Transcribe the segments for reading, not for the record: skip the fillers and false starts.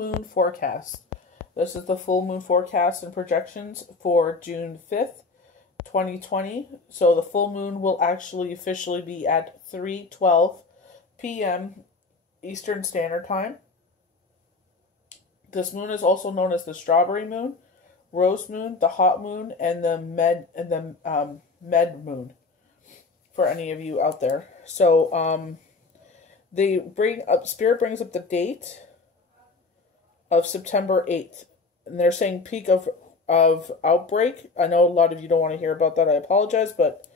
moon forecast. This is the full moon forecast and projections for June 5th, 2020. So the full moon will actually officially be at 3:12 p.m. Eastern Standard Time. This moon is also known as the strawberry moon, rose moon, the hot moon, and the med moon. For any of you out there, so Spirit brings up the date of September 8th, and they're saying peak of outbreak. I know a lot of you don't want to hear about that. I apologize, but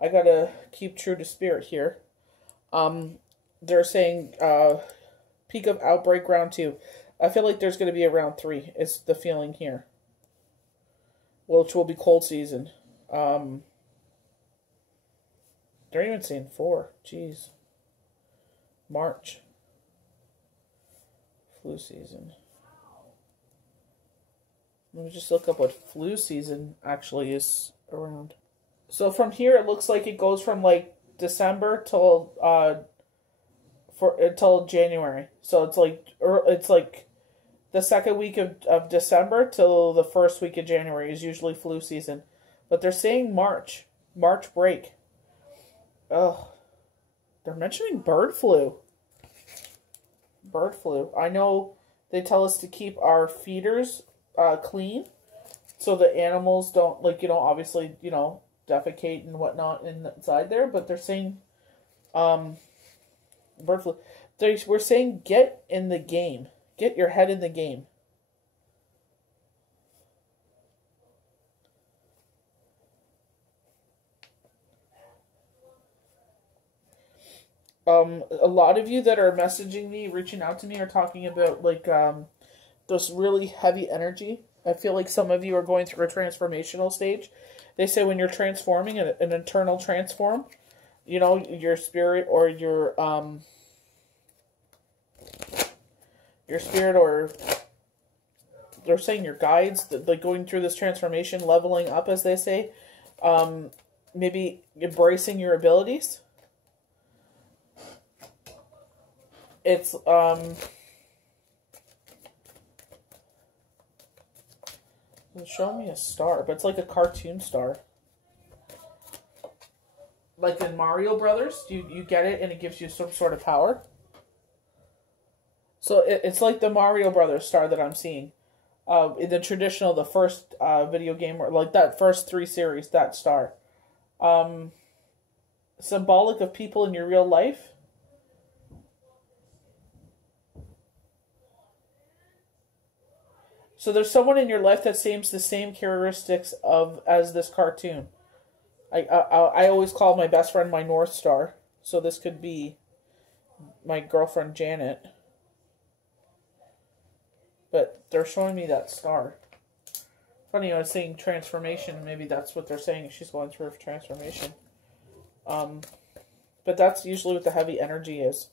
I gotta keep true to Spirit here. They're saying peak of outbreak round 2. I feel like there's going to be a round 3, is the feeling here. Which will be cold season. They're even saying 4. Jeez. March. Flu season. Let me just look up what flu season actually is around. So from here, it looks like it goes from like December till until January. So it's like the second week of December till the first week of January is usually flu season. But they're saying March break. Oh, they're mentioning bird flu. Bird flu. I know they tell us to keep our feeders clean so the animals don't, obviously, defecate and whatnot inside there. But they're saying bird flu. We're saying get in the game. Get your head in the game. A lot of you that are messaging me, reaching out to me, are talking about this really heavy energy. I feel like some of you are going through a transformational stage. They say when you're transforming, an internal transform, your spirit or your spirit, or they're saying your guides, like going through this transformation, leveling up, as they say, maybe embracing your abilities. It's show me a star, but it's like a cartoon star, like in Mario Brothers. You get it, and it gives you some sort of power. So it's like the Mario Brothers star that I'm seeing, in the traditional, the first video game, or like that first 3 series, that star, symbolic of people in your real life. So there's someone in your life that seems the same characteristics as this cartoon. I always call my best friend my North Star. So this could be my girlfriend Janet. But they're showing me that star. Funny, I was saying transformation. Maybe that's what they're saying. She's going through a transformation. But that's usually what the heavy energy is.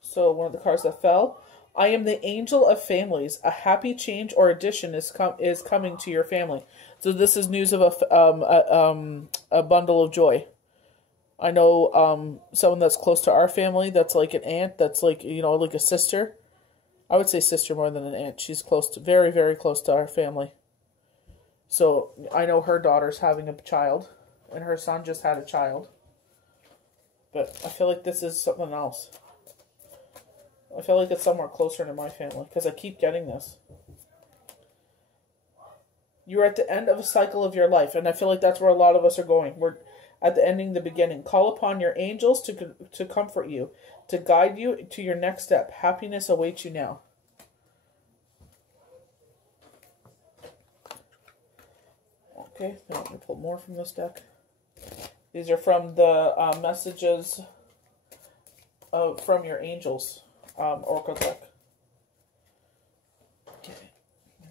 So one of the cards that fell. I am the angel of families. A happy change or addition is coming to your family. So this is news of a bundle of joy. I know someone that's close to our family, that's like an aunt, that's like, like a sister. I would say sister more than an aunt. She's close to, very, very close to our family. So I know her daughter's having a child, and her son just had a child. But I feel like this is something else. I feel like it's somewhere closer to my family, because I keep getting this. You're at the end of a cycle of your life, and I feel like that's where a lot of us are going. We're at the ending, the beginning. Call upon your angels to comfort you, to guide you to your next step. Happiness awaits you now. Okay, now let me pull more from this deck. These are from the messages from your angels. Oracle deck. Okay. Go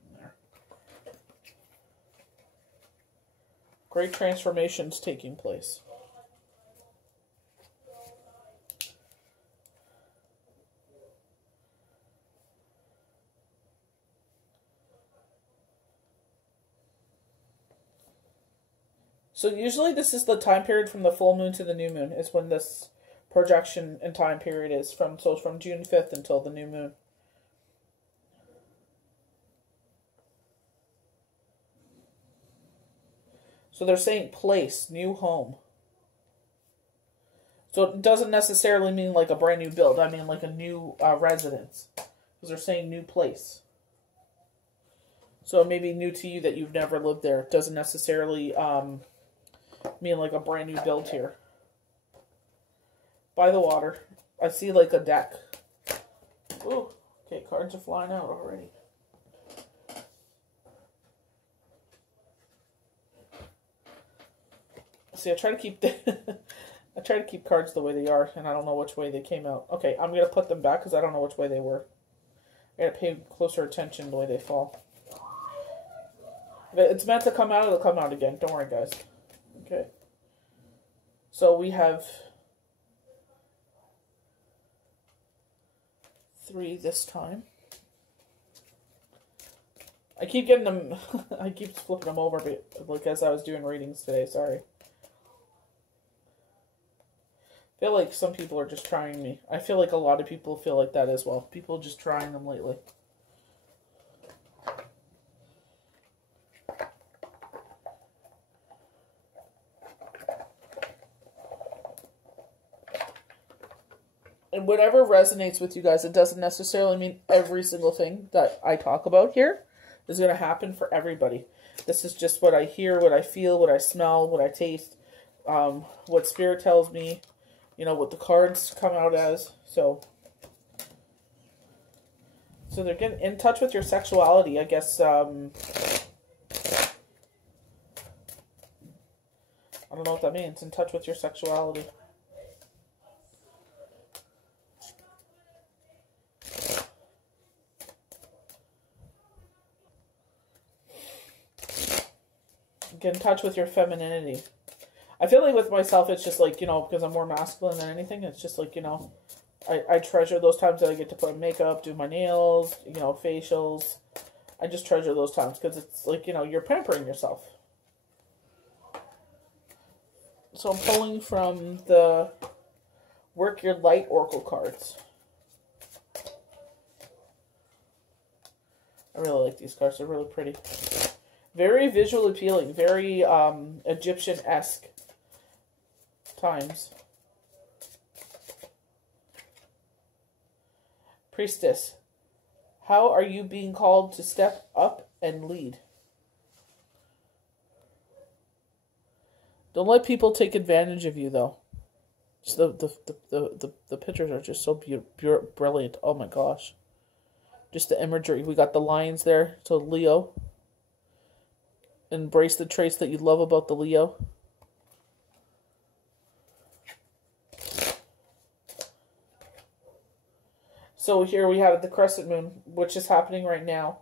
from there. Great transformations taking place. So usually this is the time period from the full moon to the new moon is when this projection and time period is from. So it's from June 5th until the new moon. So they're saying place, new home. So it doesn't necessarily mean like a brand new build. I mean like a new residence. Because they're saying new place. So it may be new to you that you've never lived there. It doesn't necessarily mean like a brand new build here. By the water. I see like a deck. Ooh, okay, cards are flying out already. See, I try to keep I try to keep cards the way they are, and I don't know which way they came out. Okay, I'm gonna put them back because I don't know which way they were. I gotta pay closer attention the way they fall. If it's meant to come out, it'll come out again. Don't worry, guys. Okay. So we have 3 this time. I keep getting them. I keep flipping them over, like as I was doing readings today. Sorry. I feel like some people are just trying me. I feel like a lot of people feel like that as well. People just trying them lately. And whatever resonates with you guys, it doesn't necessarily mean every single thing that I talk about here is going to happen for everybody. This is just what I hear, what I feel, what I smell, what I taste, what spirit tells me, you know, what the cards come out as. So they're getting in touch with your sexuality, I guess. I don't know what that means. In touch with your sexuality. Get in touch with your femininity. I feel like with myself, it's just like, you know, because I'm more masculine than anything, it's just like, you know, I treasure those times that I get to put on makeup, do my nails, you know, facials. I just treasure those times because it's like, you know, you're pampering yourself. So I'm pulling from the Work Your Light Oracle cards. I really like these cards. They're really pretty. Very visual appealing, very Egyptian-esque times. Priestess, how are you being called to step up and lead? Don't let people take advantage of you, though. The pictures are just so brilliant. Oh my gosh. Just the imagery. We got the lions there. So Leo. Embrace the traits that you love about the Leo. So here we have the crescent moon, which is happening right now.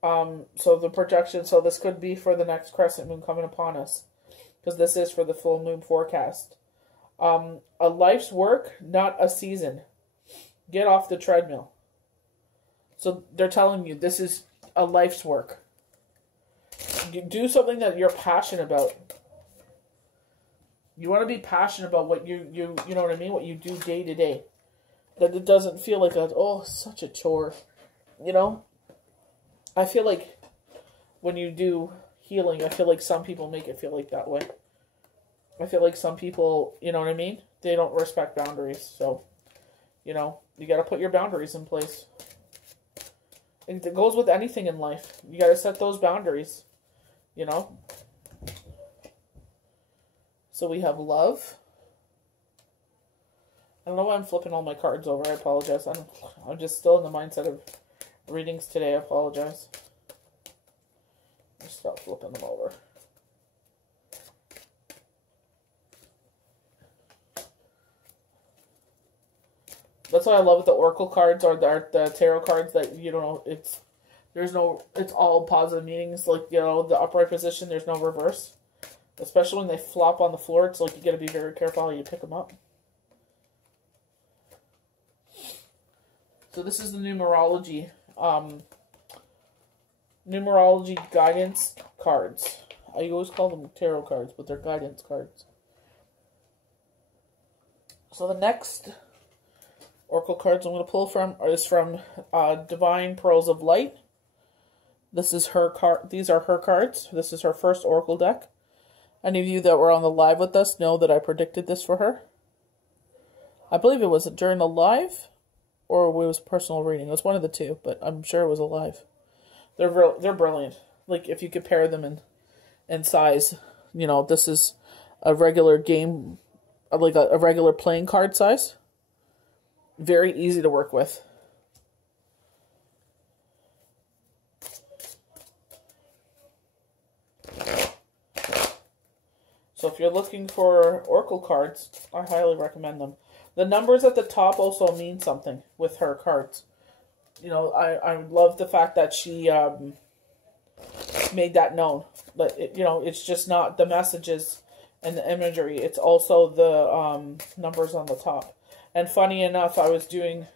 So the projection, so this could be for the next crescent moon coming upon us. Because this is for the full moon forecast. A life's work, not a season. Get off the treadmill. So they're telling you this is a life's work. Do something that you're passionate about. You want to be passionate about what you know what I mean? What you do day to day. That it doesn't feel like such a chore. You know? I feel like when you do healing, I feel like some people make it feel like that way. I feel like some people, you know what I mean? They don't respect boundaries. So, you know, you got to put your boundaries in place. And it goes with anything in life. You got to set those boundaries. You know? So we have love. I don't know why I'm flipping all my cards over. I apologize. I'm just still in the mindset of readings today. I apologize. Just stop flipping them over. That's what I love with the oracle cards or the tarot cards, that, you know, it's all positive meanings. Like, you know, the upright position, there's no reverse. Especially when they flop on the floor, it's like you got to be very careful how you pick them up. So this is the numerology guidance cards. I always call them tarot cards, but they're guidance cards. So the next oracle cards I'm going to pull from is from Divine Pearls of Light. This is her card. These are her cards. This is her first oracle deck. Any of you that were on the live with us know that I predicted this for her. I believe it was during the live, or it was a personal reading. It was one of the two, but I'm sure it was a live. They're brilliant. Like, if you compare them in size, you know, this is a regular game, like a regular playing card size. Very easy to work with. So if you're looking for oracle cards, I highly recommend them. The numbers at the top also mean something with her cards. You know, I love the fact that she made that known. But, you know, it's just not the messages and the imagery. It's also the numbers on the top. And funny enough, I was doing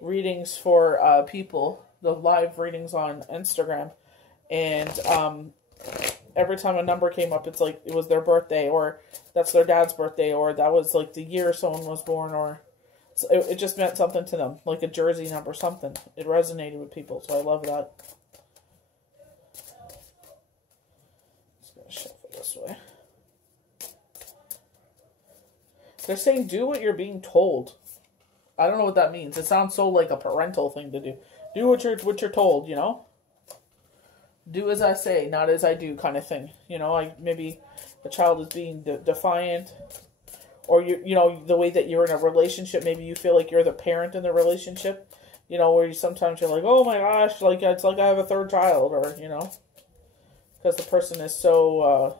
readings for people, the live readings on Instagram. And every time a number came up, it's like it was their birthday, or that's their dad's birthday, or that was like the year someone was born, or so it just meant something to them, like a jersey number, something. It resonated with people, so I love that. Just gonna shuffle this way. They're saying do what you're being told. I don't know what that means. It sounds so like a parental thing to do. Do what you're told, you know? Do as I say, not as I do, kind of thing. You know, maybe a child is being defiant, or you know, the way that you're in a relationship, maybe you feel like you're the parent in the relationship. You know, where sometimes you're like, oh my gosh, like it's like I have a third child, or you know, because the person is so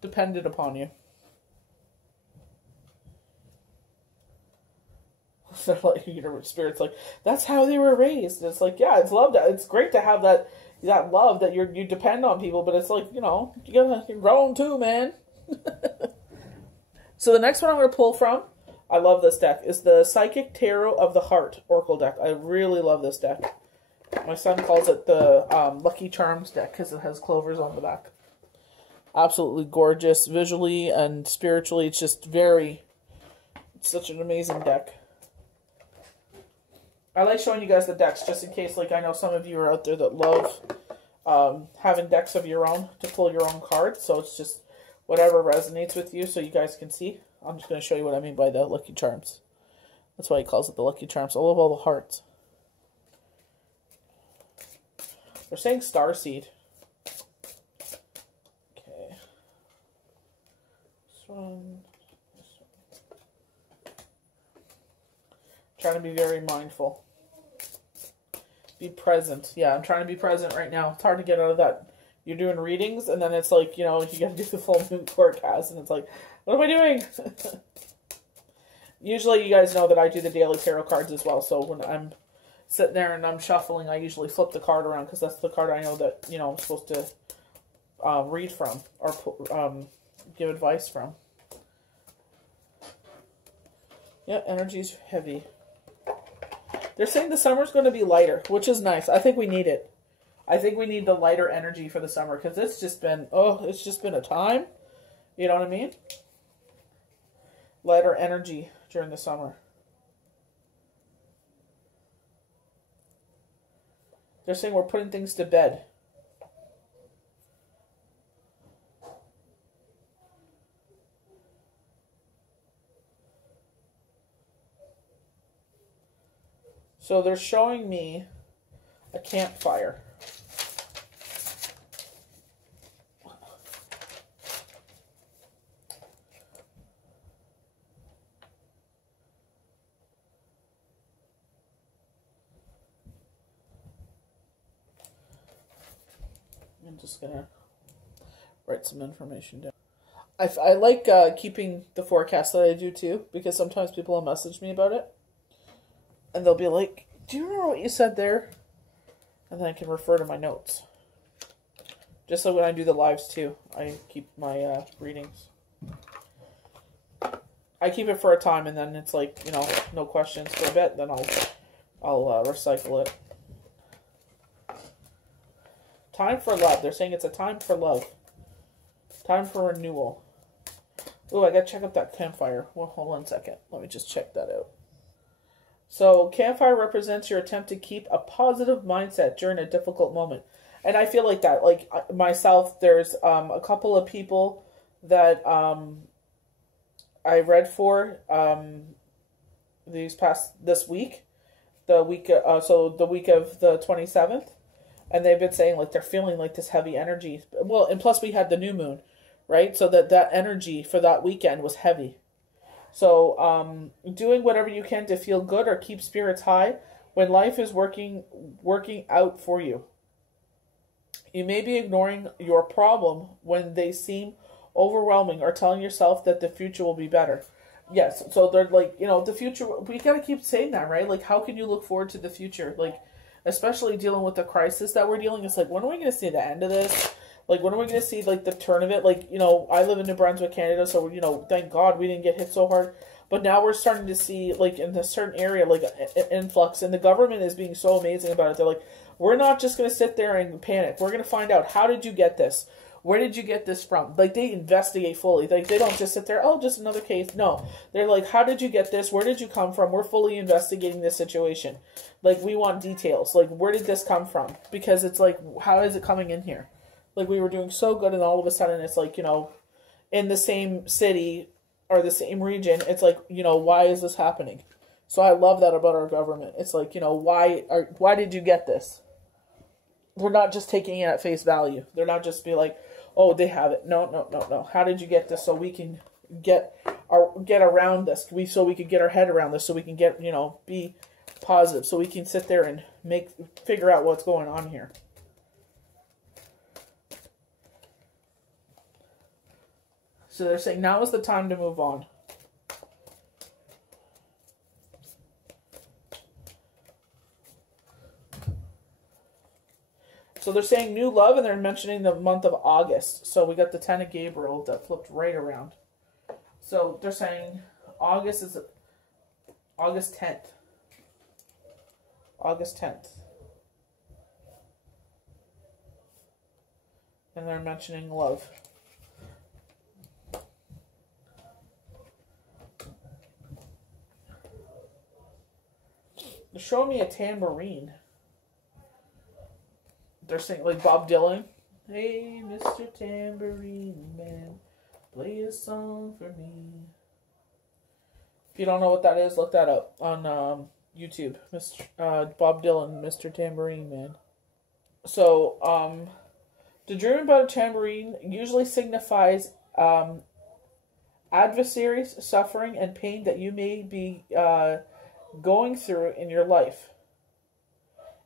dependent upon you. So like, you know, spirit's like, that's how they were raised. And it's like, yeah, it's love. It's great to have that love that you depend on people, but it's like, you know, you're grown too, man. So the next one I'm going to pull from, I love this deck, is the Psychic Tarot of the Heart Oracle deck. I really love this deck. My son calls it the Lucky Charms deck because it has clovers on the back. Absolutely gorgeous visually and spiritually. It's just it's such an amazing deck. I like showing you guys the decks just in case, like, I know some of you are out there that love having decks of your own to pull your own cards. So it's just whatever resonates with you so you guys can see. I'm just going to show you what I mean by the Lucky Charms. That's why he calls it the Lucky Charms. I love all the hearts. They're saying Starseed. Okay. This one. Trying to be very mindful. Be present. Yeah, I'm trying to be present right now. It's hard to get out of that. You're doing readings, and then it's like, you know, you got to do the full moon forecast, and it's like, what am I doing? Usually, you guys know that I do the daily tarot cards as well, so when I'm sitting there and I'm shuffling, I usually flip the card around, because that's the card I know that, you know, I'm supposed to read from, or give advice from. Yeah, energy's heavy. They're saying the summer's going to be lighter, which is nice. I think we need it. I think we need the lighter energy for the summer, because it's just been, it's just been a time. You know what I mean? Lighter energy during the summer. They're saying we're putting things to bed. So they're showing me a campfire. I'm just going to write some information down. I like keeping the forecast that I do too, because sometimes people will message me about it. And they'll be like, do you remember what you said there? And then I can refer to my notes. Just so when I do the lives too, I keep my readings. I keep it for a time, and then it's like, you know, no questions for a bit. Then I'll recycle it. Time for love. They're saying it's a time for love. Time for renewal. Ooh, I gotta check out that campfire. Well, hold on a second. Let me just check that out. So, campfire represents your attempt to keep a positive mindset during a difficult moment. And I feel like that. Like, myself, there's a couple of people that I read for this week. The week of the 27th. And they've been saying, like, they're feeling, like, this heavy energy. Well, and plus we had the new moon, right? So that energy for that weekend was heavy. So, doing whatever you can to feel good or keep spirits high when life is working out for you. You may be ignoring your problem when they seem overwhelming or telling yourself that the future will be better. Yes, so they're like, the future, we gotta keep saying that, right? Like, how can you look forward to the future? Like, especially dealing with the crisis that we're dealing, it's like, when are we going to see the end of this? Like, when are we going to see, like, the turn of it? Like, I live in New Brunswick, Canada, so, thank God we didn't get hit so hard. But now we're starting to see, like, in a certain area, like, an influx. And the government is being so amazing about it. They're like, we're not just going to sit there and panic. We're going to find out, how did you get this? Where did you get this from? Like, they investigate fully. Like, they don't just sit there, oh, just another case. No. They're like, how did you get this? Where did you come from? We're fully investigating this situation. Like, we want details. Like, where did this come from? Because it's like, how is it coming in here? Like, we were doing so good, and all of a sudden it's like, in the same city or the same region, it's like, why is this happening? So I love that about our government. It's like, why did you get this? We're not just taking it at face value. They're not just be like, oh, they have it. No. How did you get this? So we can get around this. So we can get our head around this. So we can get, be positive. So we can sit there and figure out what's going on here. So they're saying now is the time to move on. So they're saying new love, and they're mentioning the month of August. So we got the Ten of Gabriel that flipped right around. So they're saying August is August 10th. August 10th. And they're mentioning love. They're showing me a tambourine. They're saying, like Bob Dylan. Hey, Mr. Tambourine Man, play a song for me. If you don't know what that is, look that up on YouTube. Bob Dylan, Mr. Tambourine Man. So, to dream about a tambourine usually signifies adversaries, suffering, and pain that you may be going through in your life.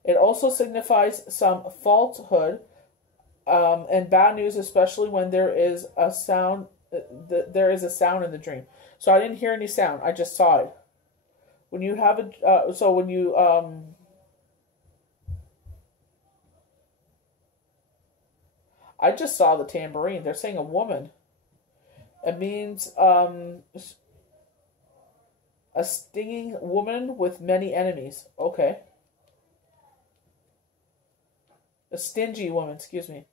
It also signifies some falsehood and bad news, especially when there is a sound. There is a sound in the dream. So I didn't hear any sound. I just saw it. When you have a I just saw the tambourine. They're saying a woman. It means a stinging woman with many enemies. Okay. A stingy woman, excuse me.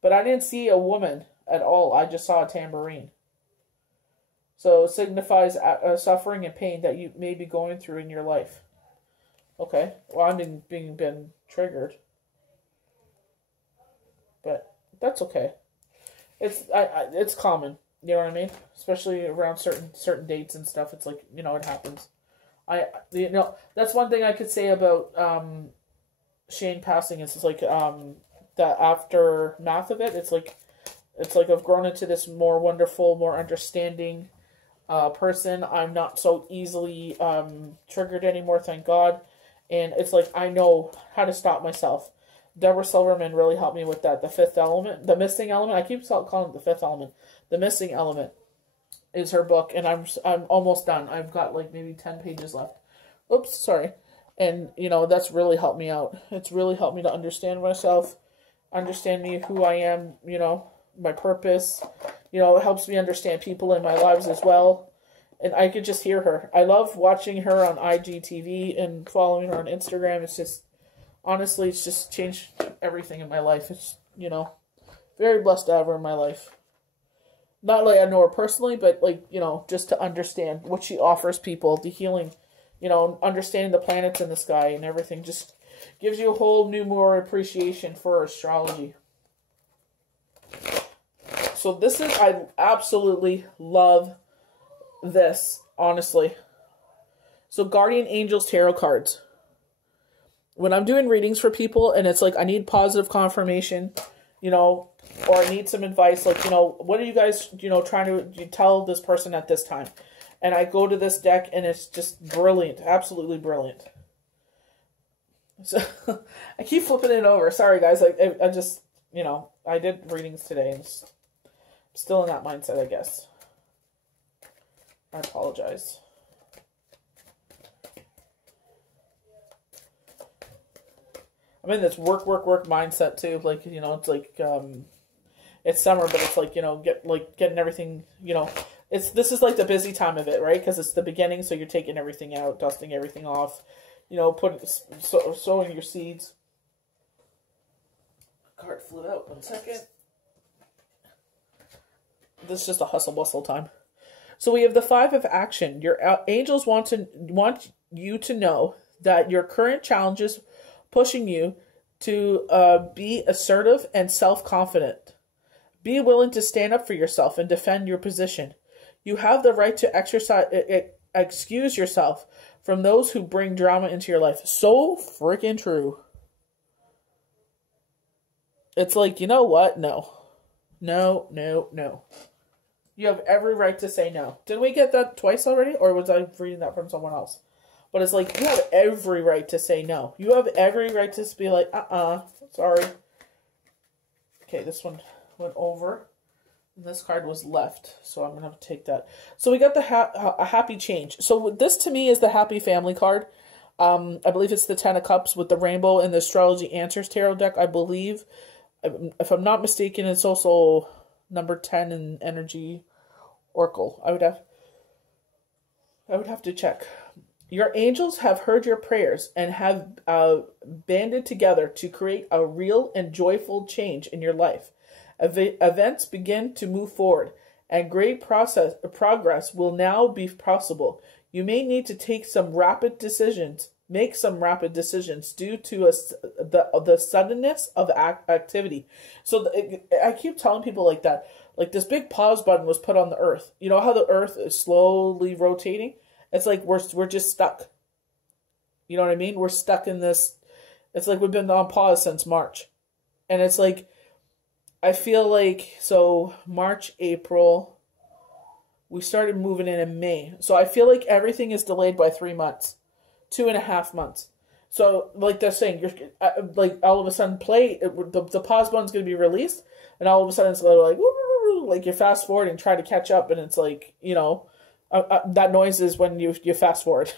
But I didn't see a woman at all. I just saw a tambourine. So it signifies suffering and pain that you may be going through in your life. Okay. Well, I'm being triggered. But that's okay. It's common. You know what I mean? Especially around certain dates and stuff. It's like, it happens. That's one thing I could say about Shane passing. It's like the aftermath of it. It's like I've grown into this more wonderful, more understanding person. I'm not so easily triggered anymore, thank God. And it's like I know how to stop myself. Deborah Silverman really helped me with that. The fifth element, the missing element. I keep calling it the fifth element. The missing element is her book, and I'm almost done. I've got like maybe 10 pages left. Oops, sorry. And, that's really helped me out. It's really helped me to understand myself, understand me, who I am, my purpose. It helps me understand people in my lives as well. And I could just hear her. I love watching her on IGTV and following her on Instagram. It's just, honestly, it's just changed everything in my life. It's, you know, very blessed to have her in my life. Not like I know her personally, but like, you know, just to understand what she offers people, the healing, you know, understanding the planets in the sky and everything just gives you a whole new, more appreciation for astrology. So this is, I absolutely love this, honestly. So Guardian Angels Tarot cards. When I'm doing readings for people and it's like, I need positive confirmation, you know, or I need some advice, like, you know, what are you guys, you know, trying to tell this person at this time? And I go to this deck and it's just brilliant, absolutely brilliant. So I keep flipping it over. Sorry, guys. I just, you know, I did readings today and I'm still in that mindset, I guess. I apologize. I'm in this work mindset too. Like, you know, it's like, it's summer, but it's like, you know, getting everything, you know, this is like the busy time of it, right? Because it's the beginning. So you're taking everything out, dusting everything off, you know, sowing your seeds. Card flew out. 1 second. This is just a hustle bustle time. So we have the 5 of action. Your angels want you to know that your current challenges pushing you to be assertive and self-confident. Be willing to stand up for yourself and defend your position. You have the right to excuse yourself from those who bring drama into your life. So freaking true. It's like, you know what? No. No, no, no. You have every right to say no. Didn't we get that twice already? Or was I reading that from someone else? But it's like, you have every right to say no. You have every right to be like, sorry. Okay, this one went over. And this card was left. So I'm going to have to take that. So we got the a happy change. So this to me is the happy family card. I believe it's the 10 of Cups with the rainbow and the Astrology Answers Tarot deck. I believe, if I'm not mistaken, it's also number 10 in Energy Oracle. I would have to check. Your angels have heard your prayers and have banded together to create a real and joyful change in your life. Events begin to move forward, and great progress will now be possible. You may need to make some rapid decisions due to the suddenness of activity. So I keep telling people like that. Like this big pause button was put on the earth. You know how the earth is slowly rotating? It's like we're just stuck. You know what I mean? We're stuck in this. It's like we've been on pause since March. And it's like, I feel like, so March, April, we started moving in May. So I feel like everything is delayed by 3 months, 2.5 months. So like they're saying, you're like all of a sudden the pause button's going to be released. And all of a sudden it's like you're fast forwarding, trying to catch up. And it's like, you know, that noise is when you fast forward.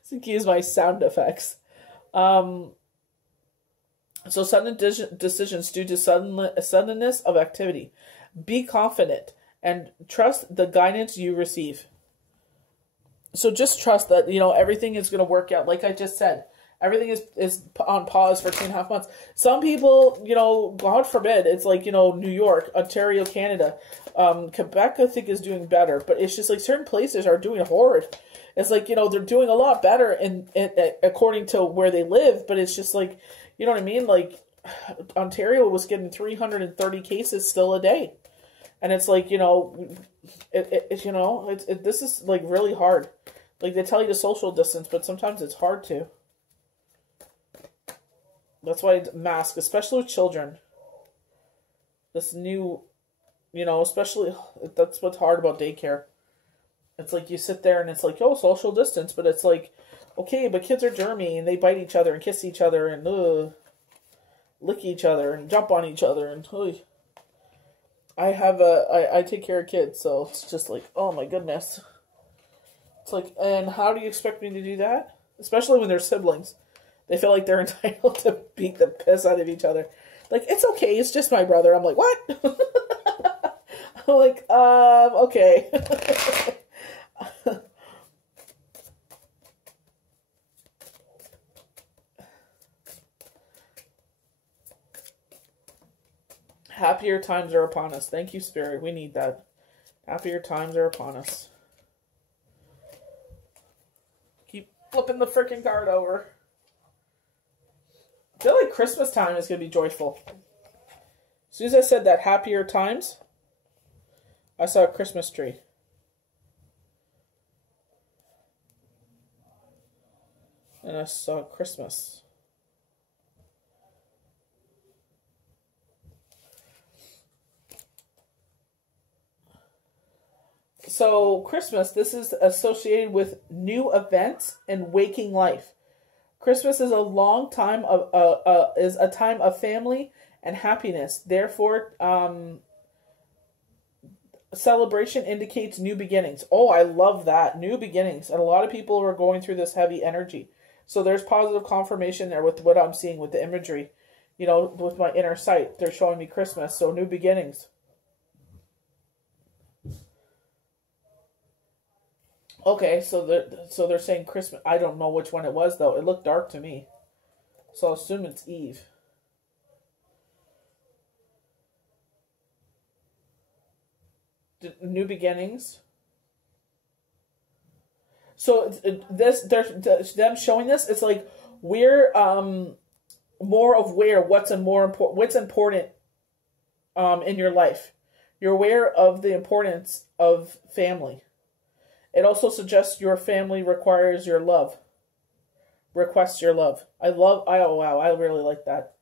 Excuse my sound effects. So sudden decisions due to suddenness of activity. Be confident and trust the guidance you receive. So just trust that, you know, everything is going to work out. Like I just said, everything is on pause for 2.5 months. Some people, you know, God forbid, it's like, you know, New York, Ontario, Canada, Quebec, I think is doing better, but it's just like certain places are doing horrid. It's like, you know, they're doing a lot better in according to where they live, but it's just like, you know what I mean? Like Ontario was getting 330 cases still a day. And it's like, you know, this is like really hard. Like they tell you to social distance, but sometimes it's hard to. That's why mask, especially with children. This new, you know, especially, that's what's hard about daycare. It's like you sit there and it's like, oh, social distance. But it's like, okay, but kids are germy and they bite each other and kiss each other and lick each other and jump on each other. And I take care of kids, so it's just like, oh my goodness. It's like, and how do you expect me to do that? Especially when they're siblings. They feel like they're entitled to beat the piss out of each other. Like, it's okay, it's just my brother. I'm like, what? I'm like, okay. Happier times are upon us. Thank you, Spirit. We need that. Happier times are upon us. Keep flipping the freaking card over. I feel like Christmas time is going to be joyful. As soon as I said that, happier times, I saw a Christmas tree. And I saw Christmas. So Christmas, this is associated with new events and waking life. Christmas is a time of family and happiness. Therefore, celebration indicates new beginnings. Oh, I love that. New beginnings. And a lot of people are going through this heavy energy. So there's positive confirmation there with what I'm seeing with the imagery. You know, with my inner sight. They're showing me Christmas. So new beginnings. Okay, so they're saying Christmas. I don't know which one it was, though. It looked dark to me. So I'll assume it's Eve. New beginnings. So them showing this, it's like we're more aware what's important in your life. You're aware of the importance of family. It also suggests your family requires your love. Requests your love. Oh wow, I really like that.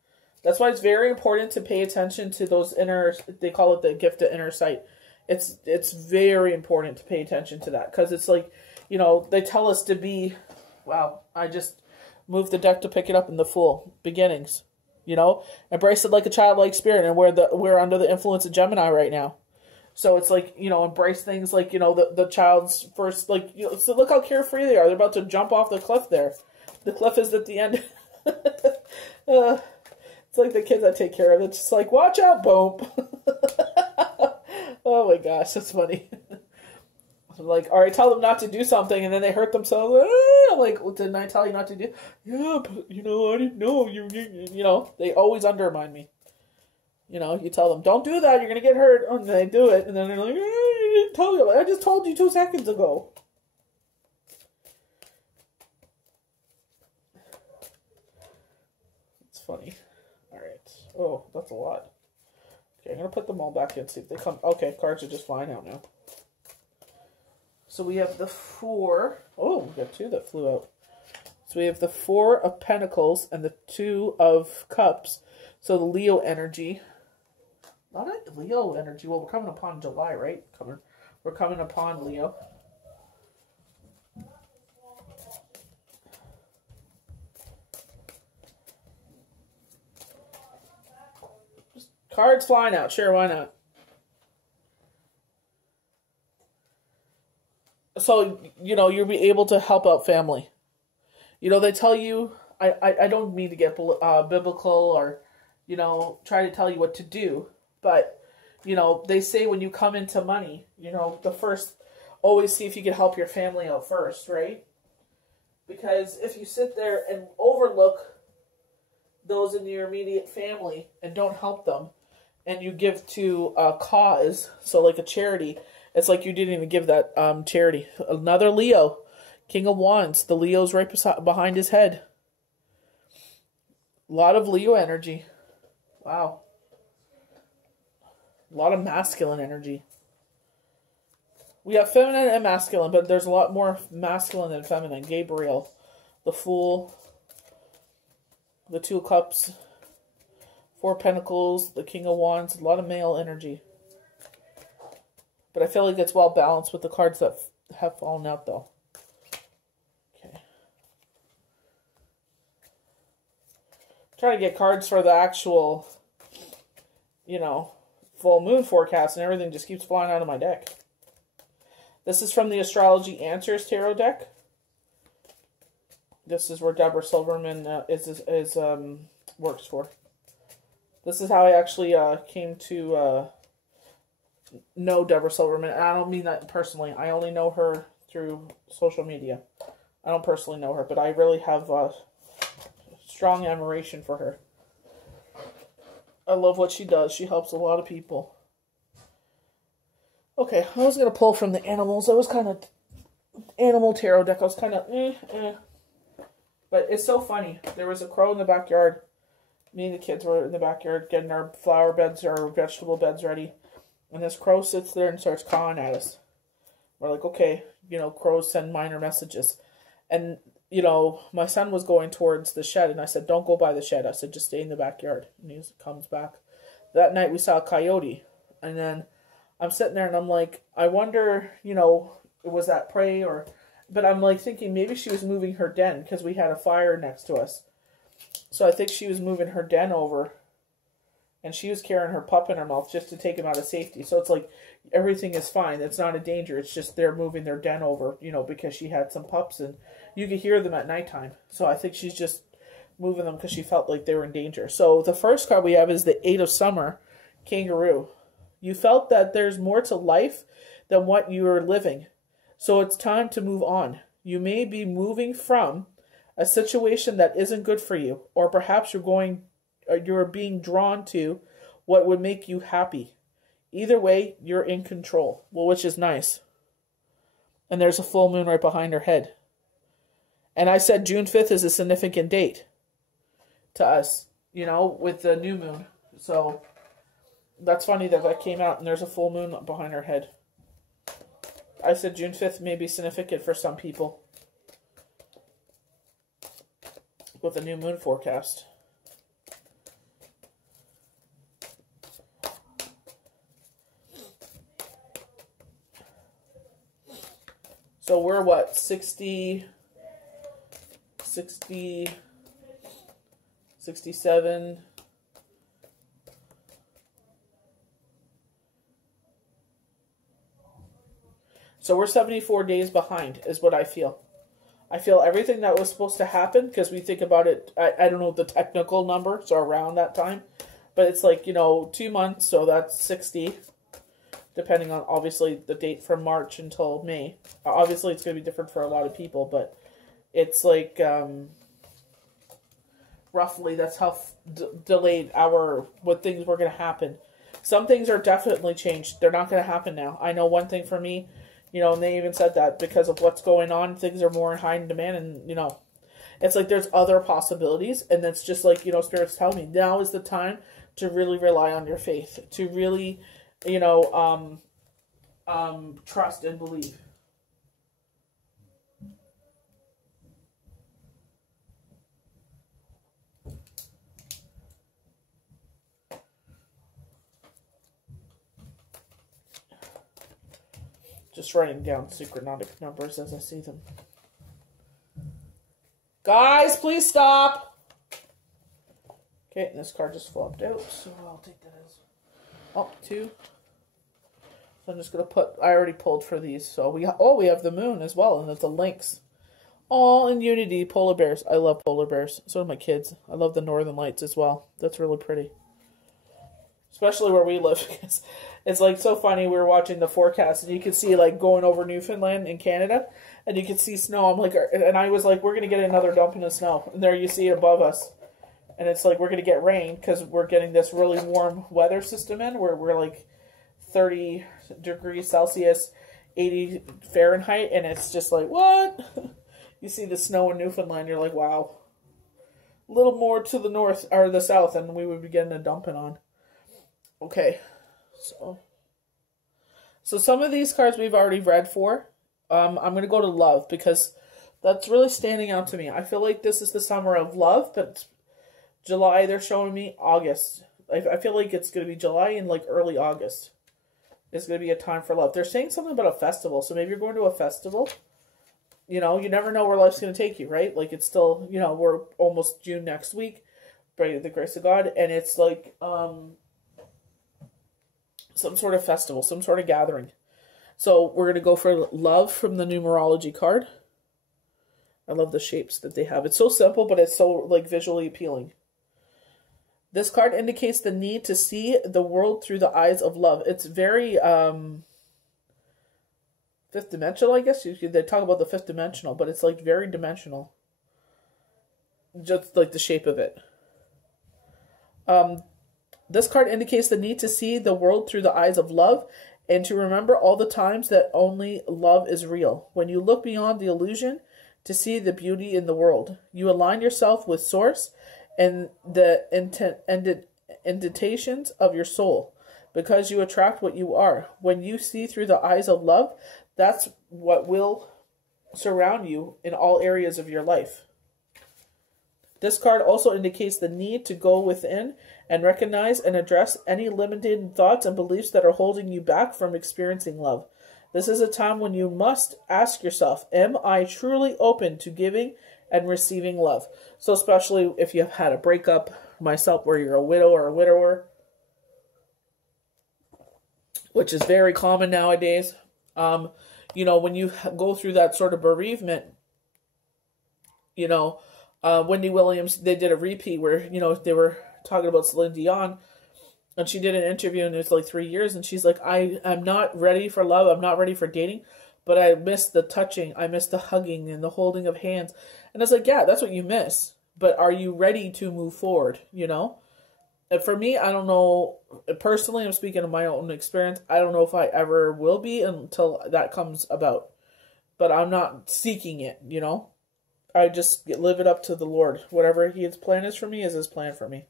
That's why it's very important to pay attention to those inner, they call it the gift of inner sight. It's very important to pay attention to that. Because it's like, you know, they tell us to be, wow, I just moved the deck to pick it up in the Fool. Beginnings. You know? Embrace it like a childlike spirit. And we're under the influence of Gemini right now. So it's like, you know, embrace things like, you know, the child's first, like, you know, so look how carefree they are. They're about to jump off the cliff there. The cliff is at the end. It's like the kids I take care of. It's just like, watch out, boom. Oh my gosh, that's funny. I'm like, all right, tell them not to do something, and then they hurt themselves. I'm like, well, didn't I tell you not to do? Yeah, but, you know, I didn't know. You know, they always undermine me. You know, you tell them, don't do that, you're going to get hurt. And they do it, and then they're like, I didn't tell you. I just told you 2 seconds ago. It's funny. Alright. Oh, that's a lot. Okay, I'm going to put them all back in, see if they come. Okay, cards are just flying out now. So we have the 4. Oh, we got 2 that flew out. So we have the 4 of Pentacles and the 2 of Cups. So the Leo energy. Not a Leo energy. Well, we're coming upon July, right? We're coming upon Leo. Just cards flying out. Sure, why not? So, you know, you'll be able to help out family. You know, they tell you, I don't mean to get biblical or, you know, try to tell you what to do. But, you know, they say when you come into money, you know, always see if you can help your family out first, right? Because if you sit there and overlook those in your immediate family and don't help them, and you give to a cause, so like a charity, it's like you didn't even give that charity. Another Leo, King of Wands. The Leo's right behind his head. A lot of Leo energy. Wow. A lot of masculine energy. We have feminine and masculine, but there's a lot more masculine than feminine. Gabriel, the Fool, the 2 of Cups, 4 Pentacles, the King of Wands. A lot of male energy. But I feel like it's well balanced with the cards that have fallen out, though. Okay. Try to get cards for the actual, you know, full moon forecast, and everything just keeps flying out of my deck. This is from the Astrology Answers Tarot deck. This is where Deborah Silverman works for. This is how I actually came to know Deborah Silverman. And I don't mean that personally. I only know her through social media. I don't personally know her, but I really have strong admiration for her. I love what she does. She helps a lot of people. Okay, I was going to pull from the animals. I was kind of... Animal tarot deck. I was kind of... But it's so funny. There was a crow in the backyard. Me and the kids were in the backyard getting our flower beds, our vegetable beds ready. And this crow sits there and starts cawing at us. We're like, okay, you know, crows send minor messages. And, you know, my son was going towards the shed, and I said, don't go by the shed. I said, just stay in the backyard. And he comes back. That night we saw a coyote. And then I'm sitting there and I'm like, I wonder, you know, was that prey or... But I'm like thinking maybe she was moving her den because we had a fire next to us. So I think she was moving her den over. And she was carrying her pup in her mouth just to take him out of safety. So it's like everything is fine. It's not a danger. It's just they're moving their den over, you know, because she had some pups and you could hear them at nighttime. So I think she's just moving them because she felt like they were in danger. So the first card we have is the Eight of Summer, Kangaroo. You felt that there's more to life than what you are living. So it's time to move on. You may be moving from a situation that isn't good for you, or perhaps you're being drawn to what would make you happy. Either way, you're in control. Well, which is nice. And there's a full moon right behind her head. And I said June 5th is a significant date to us, you know, with the new moon. So that's funny that came out and there's a full moon behind her head. I said June 5th may be significant for some people with a new moon forecast. So we're what, 60, 67... So we're 74 days behind is what I feel. I feel everything that was supposed to happen, because we think about it, I don't know the technical number, so around that time. But it's like, you know, 2 months, so that's 60. Depending on, obviously, the date from March until May. Obviously, it's going to be different for a lot of people, but it's like, roughly, that's how delayed what things were going to happen. Some things are definitely changed. They're not going to happen now. I know one thing for me. You know, and they even said that because of what's going on, things are more in high demand, and, you know, it's like there's other possibilities, and it's just like, you know, Spirit's telling me, now is the time to really rely on your faith, to really, you know, trust and believe. Just writing down synchronistic numbers as I see them. Guys, please stop! Okay, and this card just flopped out, so I'll take that as... Oh, 2. So I'm just going to put... I already pulled for these, so we have the moon as well, and it's a lynx. All in unity, polar bears. I love polar bears. So do my kids. I love the northern lights as well. That's really pretty. Especially where we live, because it's like so funny. We were watching the forecast, and you could see like going over Newfoundland in Canada, and you could see snow. I'm like, and I was like, we're gonna get another dumping of snow, and there you see it above us, and it's like we're gonna get rain because we're getting this really warm weather system in where we're like 30 degrees Celsius, 80 Fahrenheit, and it's just like what? You see the snow in Newfoundland, you're like, wow. A little more to the north or the south, and we would be getting a dumping on. Okay, so some of these cards we've already read for. I'm going to go to love because that's really standing out to me. I feel like this is the summer of love, but July, they're showing me August. I feel like it's going to be July and like early August. It's going to be a time for love. They're saying something about a festival, so maybe you're going to a festival. You know, you never know where life's going to take you, right? Like it's still, you know, we're almost June next week, by the grace of God, and it's like, some sort of festival, some sort of gathering. So we're going to go for love from the numerology card. I love the shapes that they have. It's so simple, but it's so like visually appealing. This card indicates the need to see the world through the eyes of love. It's very fifth dimensional, I guess. They talk about the fifth dimensional, but it's like very dimensional. Just like the shape of it. This card indicates the need to see the world through the eyes of love and to remember all the times that only love is real. When you look beyond the illusion to see the beauty in the world, you align yourself with Source and the indentations of your soul, because you attract what you are. When you see through the eyes of love, that's what will surround you in all areas of your life. This card also indicates the need to go within and recognize and address any limited thoughts and beliefs that are holding you back from experiencing love. This is a time when you must ask yourself, am I truly open to giving and receiving love? So especially if you've had a breakup, myself, where you're a widow or a widower, which is very common nowadays. When you go through that sort of bereavement, Wendy Williams, they did a repeat where, they were talking about Celine Dion, and she did an interview, and it was like 3 years, and she's like, I'm not ready for love, I'm not ready for dating, but I miss the touching, I miss the hugging and the holding of hands. And it's like, yeah, that's what you miss, but are you ready to move forward, And for me, I don't know, personally, I'm speaking of my own experience, I don't know if I ever will be until that comes about, but I'm not seeking it, I just live it up to the Lord. Whatever His plan is for me is His plan for me.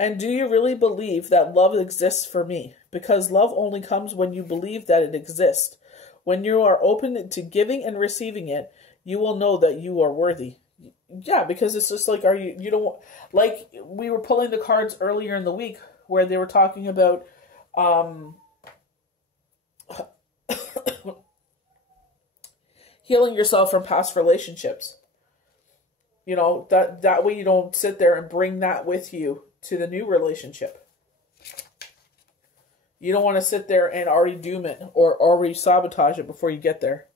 And do you really believe that love exists for me? Because love only comes when you believe that it exists. When you are open to giving and receiving it, you will know that you are worthy. Yeah, because it's just like, you don't, like we were pulling the cards earlier in the week where they were talking about, healing yourself from past relationships. That way you don't sit there and bring that with you to the new relationship. You don't want to sit there and already doom it or already sabotage it before you get there.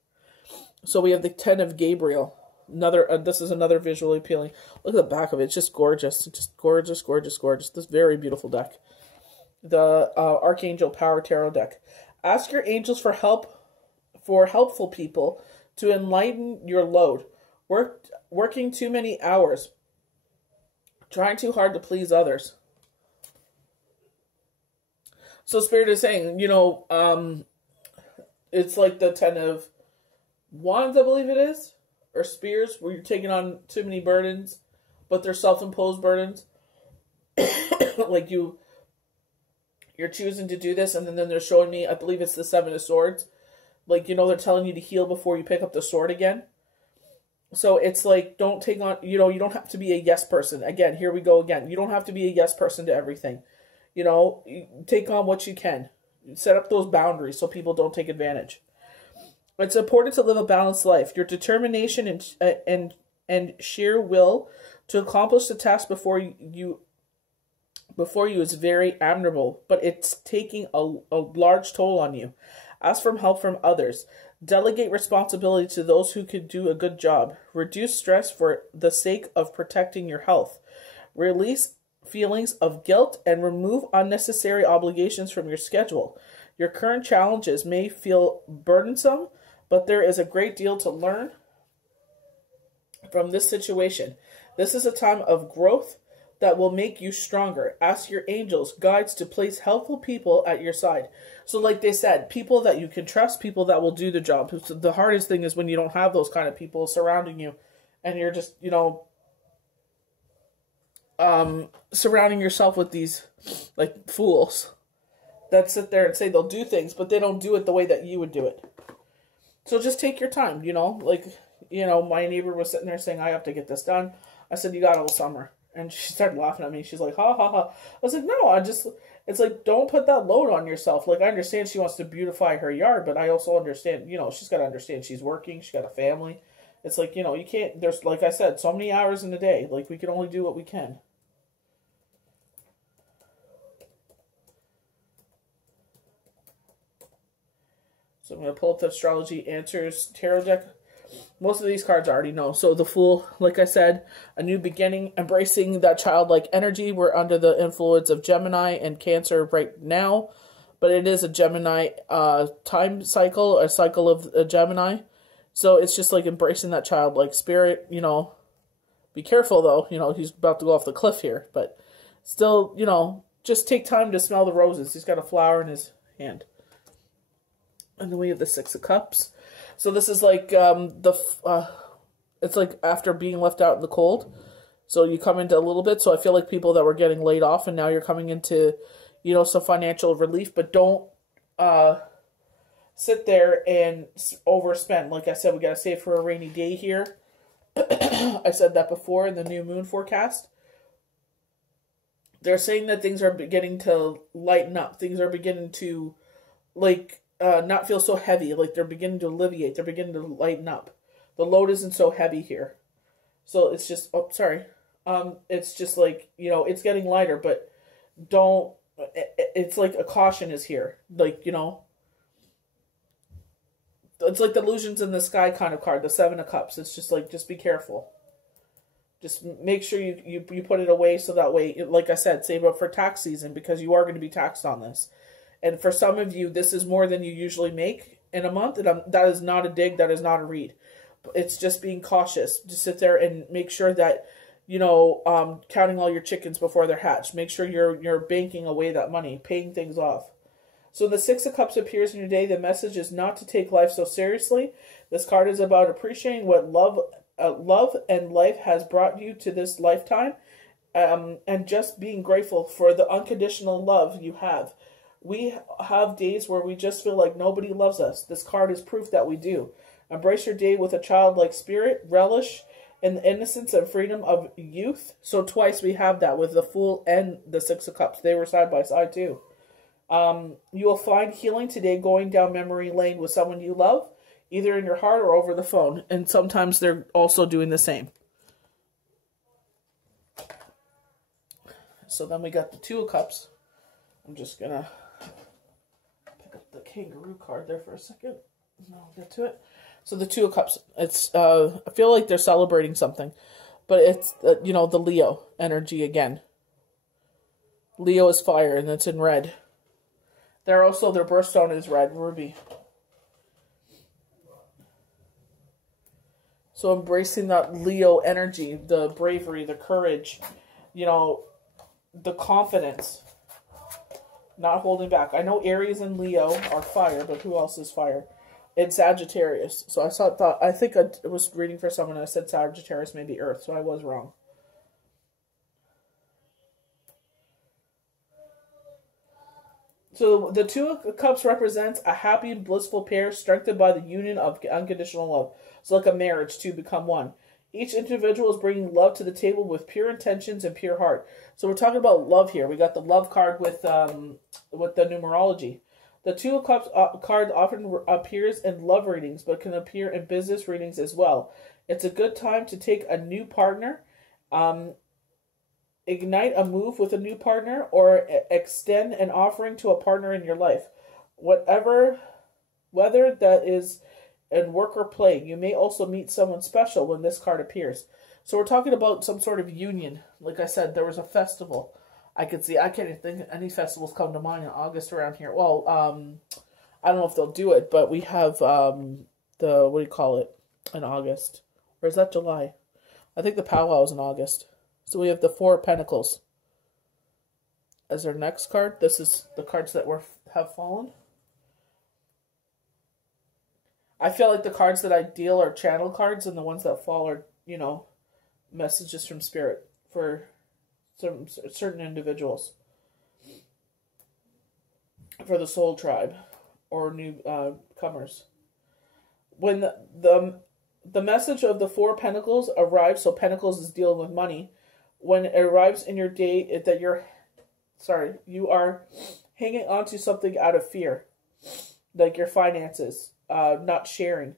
So we have the 10 of Gabriel. This is another visually appealing. Look at the back of it. It's just gorgeous. Just gorgeous, gorgeous, gorgeous. This very beautiful deck. The Archangel Power Tarot deck. Ask your angels for helpful people to enlighten your load. Working too many hours. Trying too hard to please others. So Spirit is saying, it's like the 10 of Wands, I believe it is. Or Spears, where you're taking on too many burdens, but they're self-imposed burdens. Like you're choosing to do this, and then they're showing me, I believe it's the 7 of Swords. Like, they're telling you to heal before you pick up the sword again. So it's like, don't take on, you don't have to be a yes person. Again, here we go again. You don't have to be a yes person to everything. Take on what you can. Set up those boundaries so people don't take advantage. It's important to live a balanced life. Your determination and sheer will to accomplish the task before you is very admirable, but it's taking a large toll on you. Ask for help from others. Delegate responsibility to those who could do a good job. Reduce stress for the sake of protecting your health. Release feelings of guilt and remove unnecessary obligations from your schedule. Your current challenges may feel burdensome, but there is a great deal to learn from this situation. This is a time of growth that will make you stronger. Ask your angels, guides to place helpful people at your side. So like they said, people that you can trust, people that will do the job. The hardest thing is when you don't have those kind of people surrounding you and you're just, surrounding yourself with these like fools that sit there and say they'll do things, but they don't do it the way that you would do it. So just take your time, my neighbor was sitting there saying, I have to get this done. I said, you got all summer. And she started laughing at me. She's like, ha, ha, ha. I was like, no, it's like, don't put that load on yourself. Like, I understand she wants to beautify her yard, but I also understand, she's got to understand she's working. She's got a family. It's like, you can't, there's, like I said, so many hours in a day. Like, we can only do what we can. So I'm going to pull up the Astrology Answers Tarot deck. Most of these cards I already know. So the Fool, like I said, a new beginning, embracing that childlike energy. We're under the influence of Gemini and Cancer right now, but it is a Gemini time cycle, a cycle of a Gemini. So it's just like embracing that childlike spirit, Be careful, though. He's about to go off the cliff here. But still, just take time to smell the roses. He's got a flower in his hand. And then we have the Six of Cups. So this is like it's like after being left out in the cold. So you come into a little bit. So I feel like people that were getting laid off and now you're coming into, some financial relief. But don't sit there and overspend. Like I said, we got to save for a rainy day here. I said that before in the new moon forecast. They're saying that things are beginning to lighten up. Things are beginning to, not feel so heavy. Like they're beginning to alleviate. They're beginning to lighten up. The load isn't so heavy here. So it's just, it's just like, it's getting lighter, but don't, it's like a caution is here. It's like the illusions in the sky kind of card, the Seven of Cups. It's just like, just be careful. Just make sure you put it away so that way, like I said, save up for tax season because you are going to be taxed on this. And for some of you, this is more than you usually make in a month. And that is not a dig. That is not a read. It's just being cautious. Just sit there and make sure that, counting all your chickens before they're hatched. Make sure you're banking away that money, paying things off. So the Six of Cups appears in your day. The message is not to take life so seriously. This card is about appreciating what love and life has brought you to this lifetime, and just being grateful for the unconditional love you have. We have days where we just feel like nobody loves us. This card is proof that we do. Embrace your day with a childlike spirit. Relish in the innocence and freedom of youth. So twice we have that with the Fool and the Six of Cups. They were side by side too. You will find healing today going down memory lane with someone you love, either in your heart or over the phone. And sometimes they're also doing the same. So then we got the Two of Cups. I'm just going to pick up the kangaroo card there for a second. And I'll get to it. So the Two of Cups, it's, I feel like they're celebrating something. But it's, the Leo energy again. Leo is fire, and it's in red. Their birthstone is red, ruby. So embracing that Leo energy, the bravery, the courage, the confidence. Not holding back. I know Aries and Leo are fire, but who else is fire? It's Sagittarius. So I think I was reading for someone and I said Sagittarius, maybe Earth, so I was wrong. So the Two of Cups represents a happy and blissful pair strengthened by the union of unconditional love. So like a marriage, two become one. Each individual is bringing love to the table with pure intentions and pure heart. So we're talking about love here. We got the love card with the numerology. The Two of Cups card often appears in love readings, but can appear in business readings as well. It's a good time to take a new partner, ignite a move with a new partner, or extend an offering to a partner in your life. Whether that is in work or play, you may also meet someone special when this card appears. So we're talking about some sort of union. Like I said, there was a festival. I can't even think any festivals come to mind in August around here. Well, I don't know if they'll do it, but we have what do you call it, in August. Or is that July? I think the powwow is in August. So we have the Four of Pentacles as our next card. This is the cards that have fallen. I feel like the cards that I deal are channel cards, and the ones that fall are, messages from Spirit for certain individuals. For the soul tribe or new comers. When the message of the Four of Pentacles arrives, so Pentacles is dealing with money. When it arrives in your day, that you are hanging on to something out of fear, like your finances, not sharing.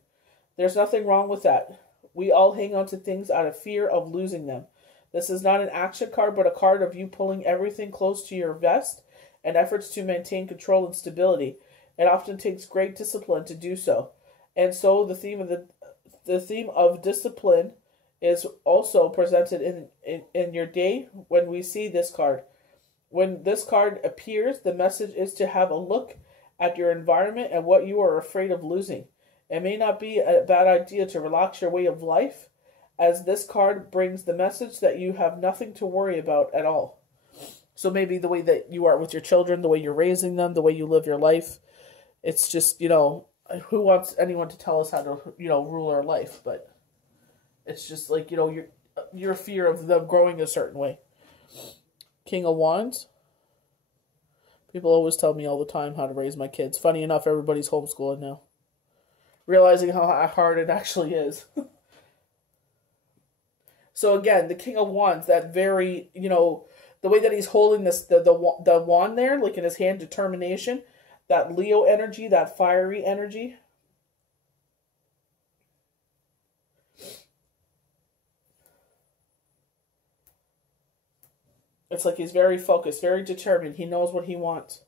There's nothing wrong with that. We all hang on to things out of fear of losing them. This is not an action card, but a card of you pulling everything close to your vest and efforts to maintain control and stability. It often takes great discipline to do so. And so the theme of discipline is also presented in your day when we see this card. When this card appears, the message is to have a look at your environment and what you are afraid of losing. It may not be a bad idea to relax your way of life as this card brings the message that you have nothing to worry about at all. So maybe the way that you are with your children, the way you're raising them, the way you live your life, it's just, who wants anyone to tell us how to, rule our life? But it's just like, your fear of them growing a certain way. King of Wands. People always tell me all the time how to raise my kids. Funny enough, everybody's homeschooling now. Realizing how hard it actually is. So again, the King of Wands, that very, the way that he's holding this, the wand there, like in his hand, determination, that Leo energy, that fiery energy. It's like he's very focused, very determined. He knows what he wants.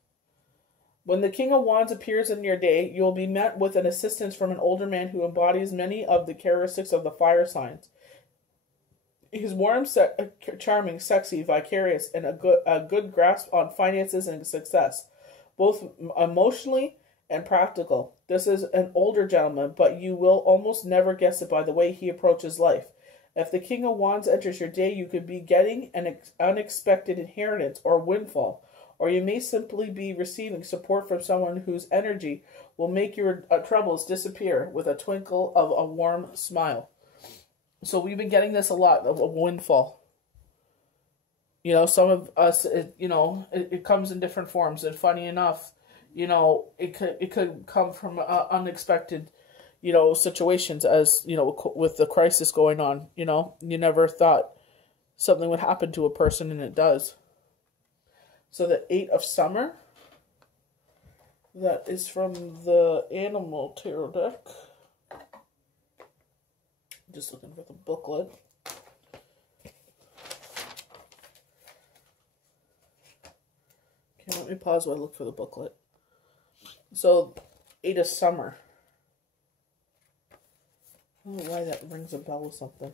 When the King of Wands appears in your day, you will be met with an assistance from an older man who embodies many of the characteristics of the fire signs. He's warm, charming, sexy, vicarious, and a good grasp on finances and success, both emotionally and practical. This is an older gentleman, but you will almost never guess it by the way he approaches life. If the King of Wands enters your day, you could be getting an unexpected inheritance or windfall, or you may simply be receiving support from someone whose energy will make your troubles disappear with a twinkle of a warm smile. So we've been getting this a lot, of a windfall. Some of us, it comes in different forms. And funny enough, it could come from unexpected, situations as, with the crisis going on, you never thought something would happen to a person, and it does. So the 8 of Summer, that is from the Animal Tarot deck. Just looking for the booklet. Okay, let me pause while I look for the booklet. So, 8 of Summer. I don't know why that rings a bell with something.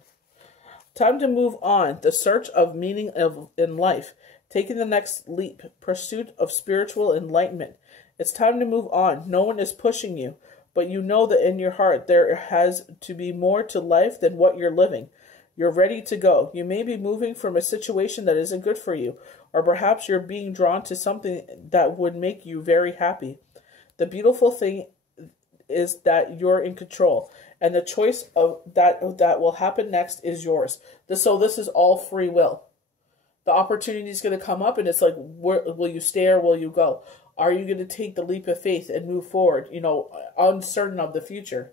Time to move on. The search of meaning in life. Taking the next leap. Pursuit of spiritual enlightenment. It's time to move on. No one is pushing you. But you know that in your heart there has to be more to life than what you're living. You're ready to go. You may be moving from a situation that isn't good for you. Or perhaps you're being drawn to something that would make you very happy. The beautiful thing is that you're in control. And the choice of that will happen next is yours. So this is all free will. The opportunity is going to come up, and it's like, will you stay or will you go? Are you going to take the leap of faith and move forward, uncertain of the future?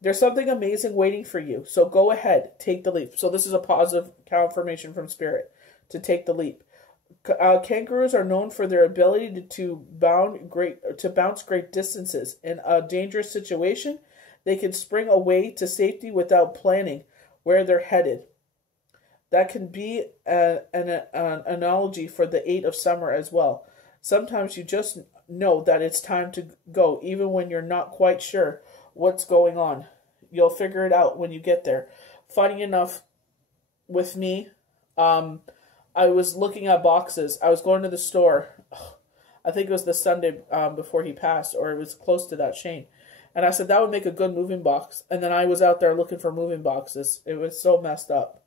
There's something amazing waiting for you. So go ahead, take the leap. So this is a positive confirmation from Spirit to take the leap. Kangaroos are known for their ability to bounce great distances. In a dangerous situation, they can spring away to safety without planning where they're headed. That can be an analogy for the 8 of Summer as well. Sometimes you just know that it's time to go, even when you're not quite sure what's going on. You'll figure it out when you get there. Funny enough, with me, I was looking at boxes. I was going to the store. I think it was the Sunday before he passed, or it was close to that, Shane. And I said, that would make a good moving box. And then I was out there looking for moving boxes. It was so messed up.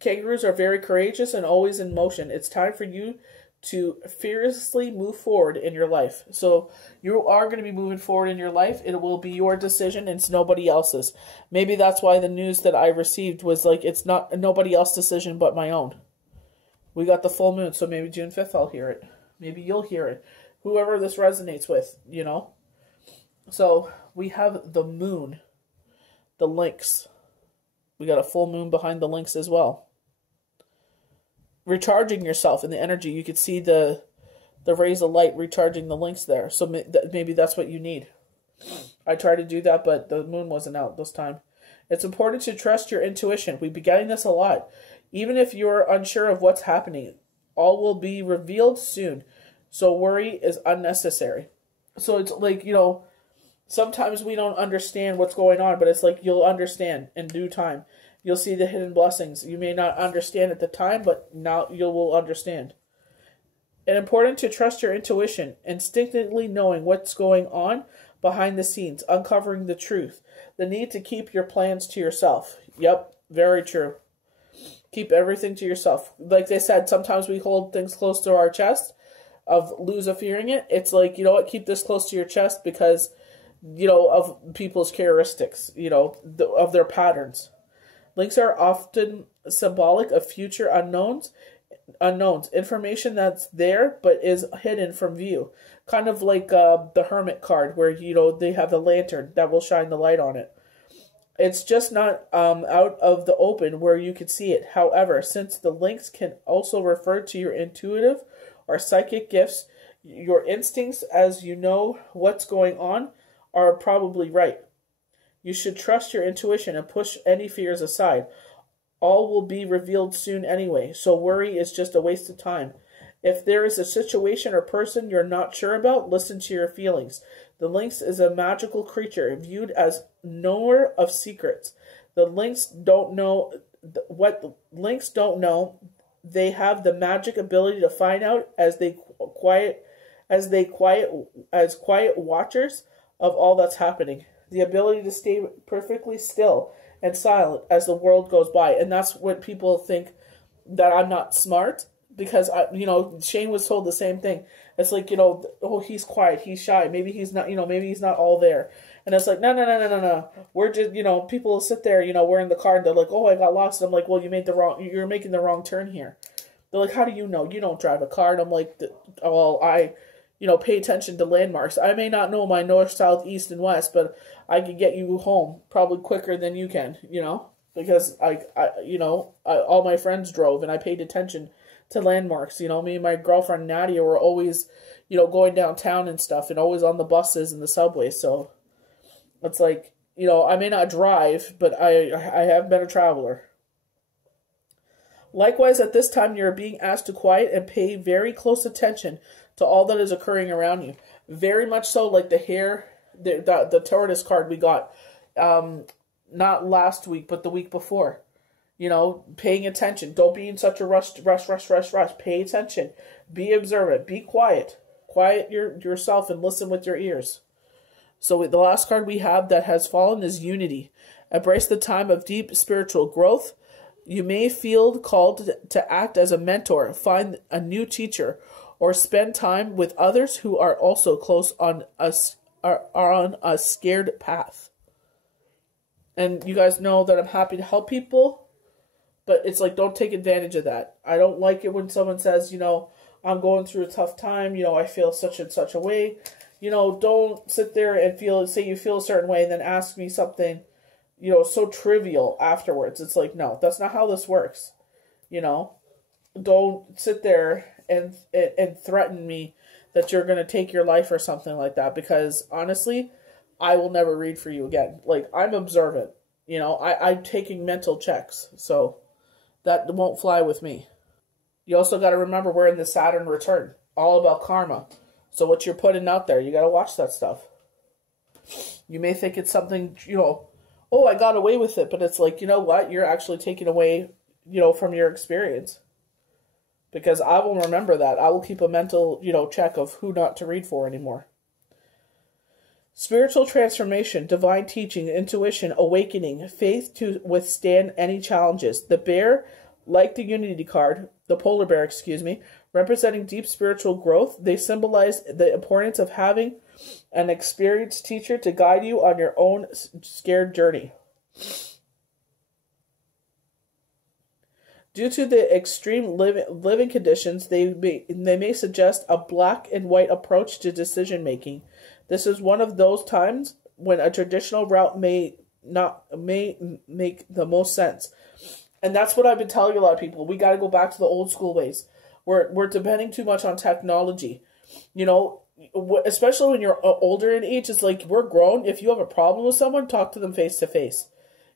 Kangaroos are very courageous and always in motion. It's time for you to fearlessly move forward in your life. So you are going to be moving forward in your life. It will be your decision. And it's nobody else's. Maybe that's why the news that I received was like, it's not nobody else's decision but my own. We got the full moon, so maybe June 5th I'll hear it. Maybe you'll hear it. Whoever this resonates with, So we have the moon, the lynx. We got a full moon behind the lynx as well. Recharging yourself in the energy. You could see the rays of light recharging the lynx there. So maybe that's what you need. I tried to do that, but the moon wasn't out this time. It's important to trust your intuition. We've been getting this a lot. Even if you're unsure of what's happening, all will be revealed soon. So worry is unnecessary. So it's like, sometimes we don't understand what's going on, but it's like you'll understand in due time. You'll see the hidden blessings. You may not understand at the time, but now you will understand. It's important to trust your intuition, instinctively knowing what's going on, behind the scenes, uncovering the truth. The need to keep your plans to yourself. Yep, very true. Keep everything to yourself. Like they said, sometimes we hold things close to our chest of lose of fearing it. It's like, you know what, keep this close to your chest because, you know, of people's characteristics, you know, of their patterns. Links are often symbolic of future unknowns, information that's there but is hidden from view. Kind of like the Hermit card where, you know, they have the lantern that will shine the light on it. It's just not out of the open where you can see it. However, since the links can also refer to your intuitive or psychic gifts, your instincts as you know what's going on are probably right. You should trust your intuition and push any fears aside. All will be revealed soon anyway, so worry is just a waste of time. If there is a situation or person you're not sure about, listen to your feelings. The lynx is a magical creature viewed as knower of secrets. The lynx don't know what the lynx don't know. They have the magic ability to find out as quiet watchers of all that's happening. The ability to stay perfectly still and silent as the world goes by. And that's what people think, that I'm not smart, because Shane was told the same thing. It's like, oh, he's quiet, he's shy, maybe he's not, maybe he's not all there. And it's like, no. We're just, people sit there, we're in the car and they're like, oh, I got lost. And I'm like, well, you're making the wrong turn here. They're like, how do you know? You don't drive a car. And I'm like, well, I pay attention to landmarks. I may not know my north, south, east, and west, but I can get you home probably quicker than you can, because all my friends drove and I paid attention to landmarks. Me and my girlfriend Nadia were always, going downtown and stuff and always on the buses and the subways. So it's like, I may not drive, but I have been a traveler. Likewise, at this time, you're being asked to quiet and pay very close attention to all that is occurring around you. Very much so, like the tortoise card we got, not last week, but the week before. Paying attention. Don't be in such a rush. Pay attention. Be observant. Be quiet. Quiet yourself and listen with your ears. So the last card we have that has fallen is unity. Embrace the time of deep spiritual growth. You may feel called to act as a mentor, find a new teacher, or spend time with others who are also close on on a scared path. And you guys know that I'm happy to help people, but it's like, don't take advantage of that. I don't like it when someone says, I'm going through a tough time, I feel such and such a way. Don't sit there and say you feel a certain way and then ask me something, so trivial afterwards. It's like, no, that's not how this works. Don't sit there and threaten me that you're going to take your life or something like that, because honestly, I will never read for you again. Like, I'm observant, I'm taking mental checks, so that won't fly with me. You also got to remember we're in the Saturn return, all about karma. So what you're putting out there, you got to watch that stuff. You may think it's something, oh, I got away with it, but it's like, you know what? You're actually taking away, from your experience. Because I will remember that. I will keep a mental, check of who not to read for anymore. Spiritual transformation, divine teaching, intuition, awakening, faith to withstand any challenges. The bear, like the unity card, the polar bear, representing deep spiritual growth, they symbolize the importance of having an experienced teacher to guide you on your own scared journey. Due to the extreme living conditions, they may suggest a black and white approach to decision making. This is one of those times when a traditional route may make the most sense. And that's what I've been telling a lot of people. We got to go back to the old school ways. We're depending too much on technology. Especially when you're older in age, it's like, we're grown. If you have a problem with someone, talk to them face to face.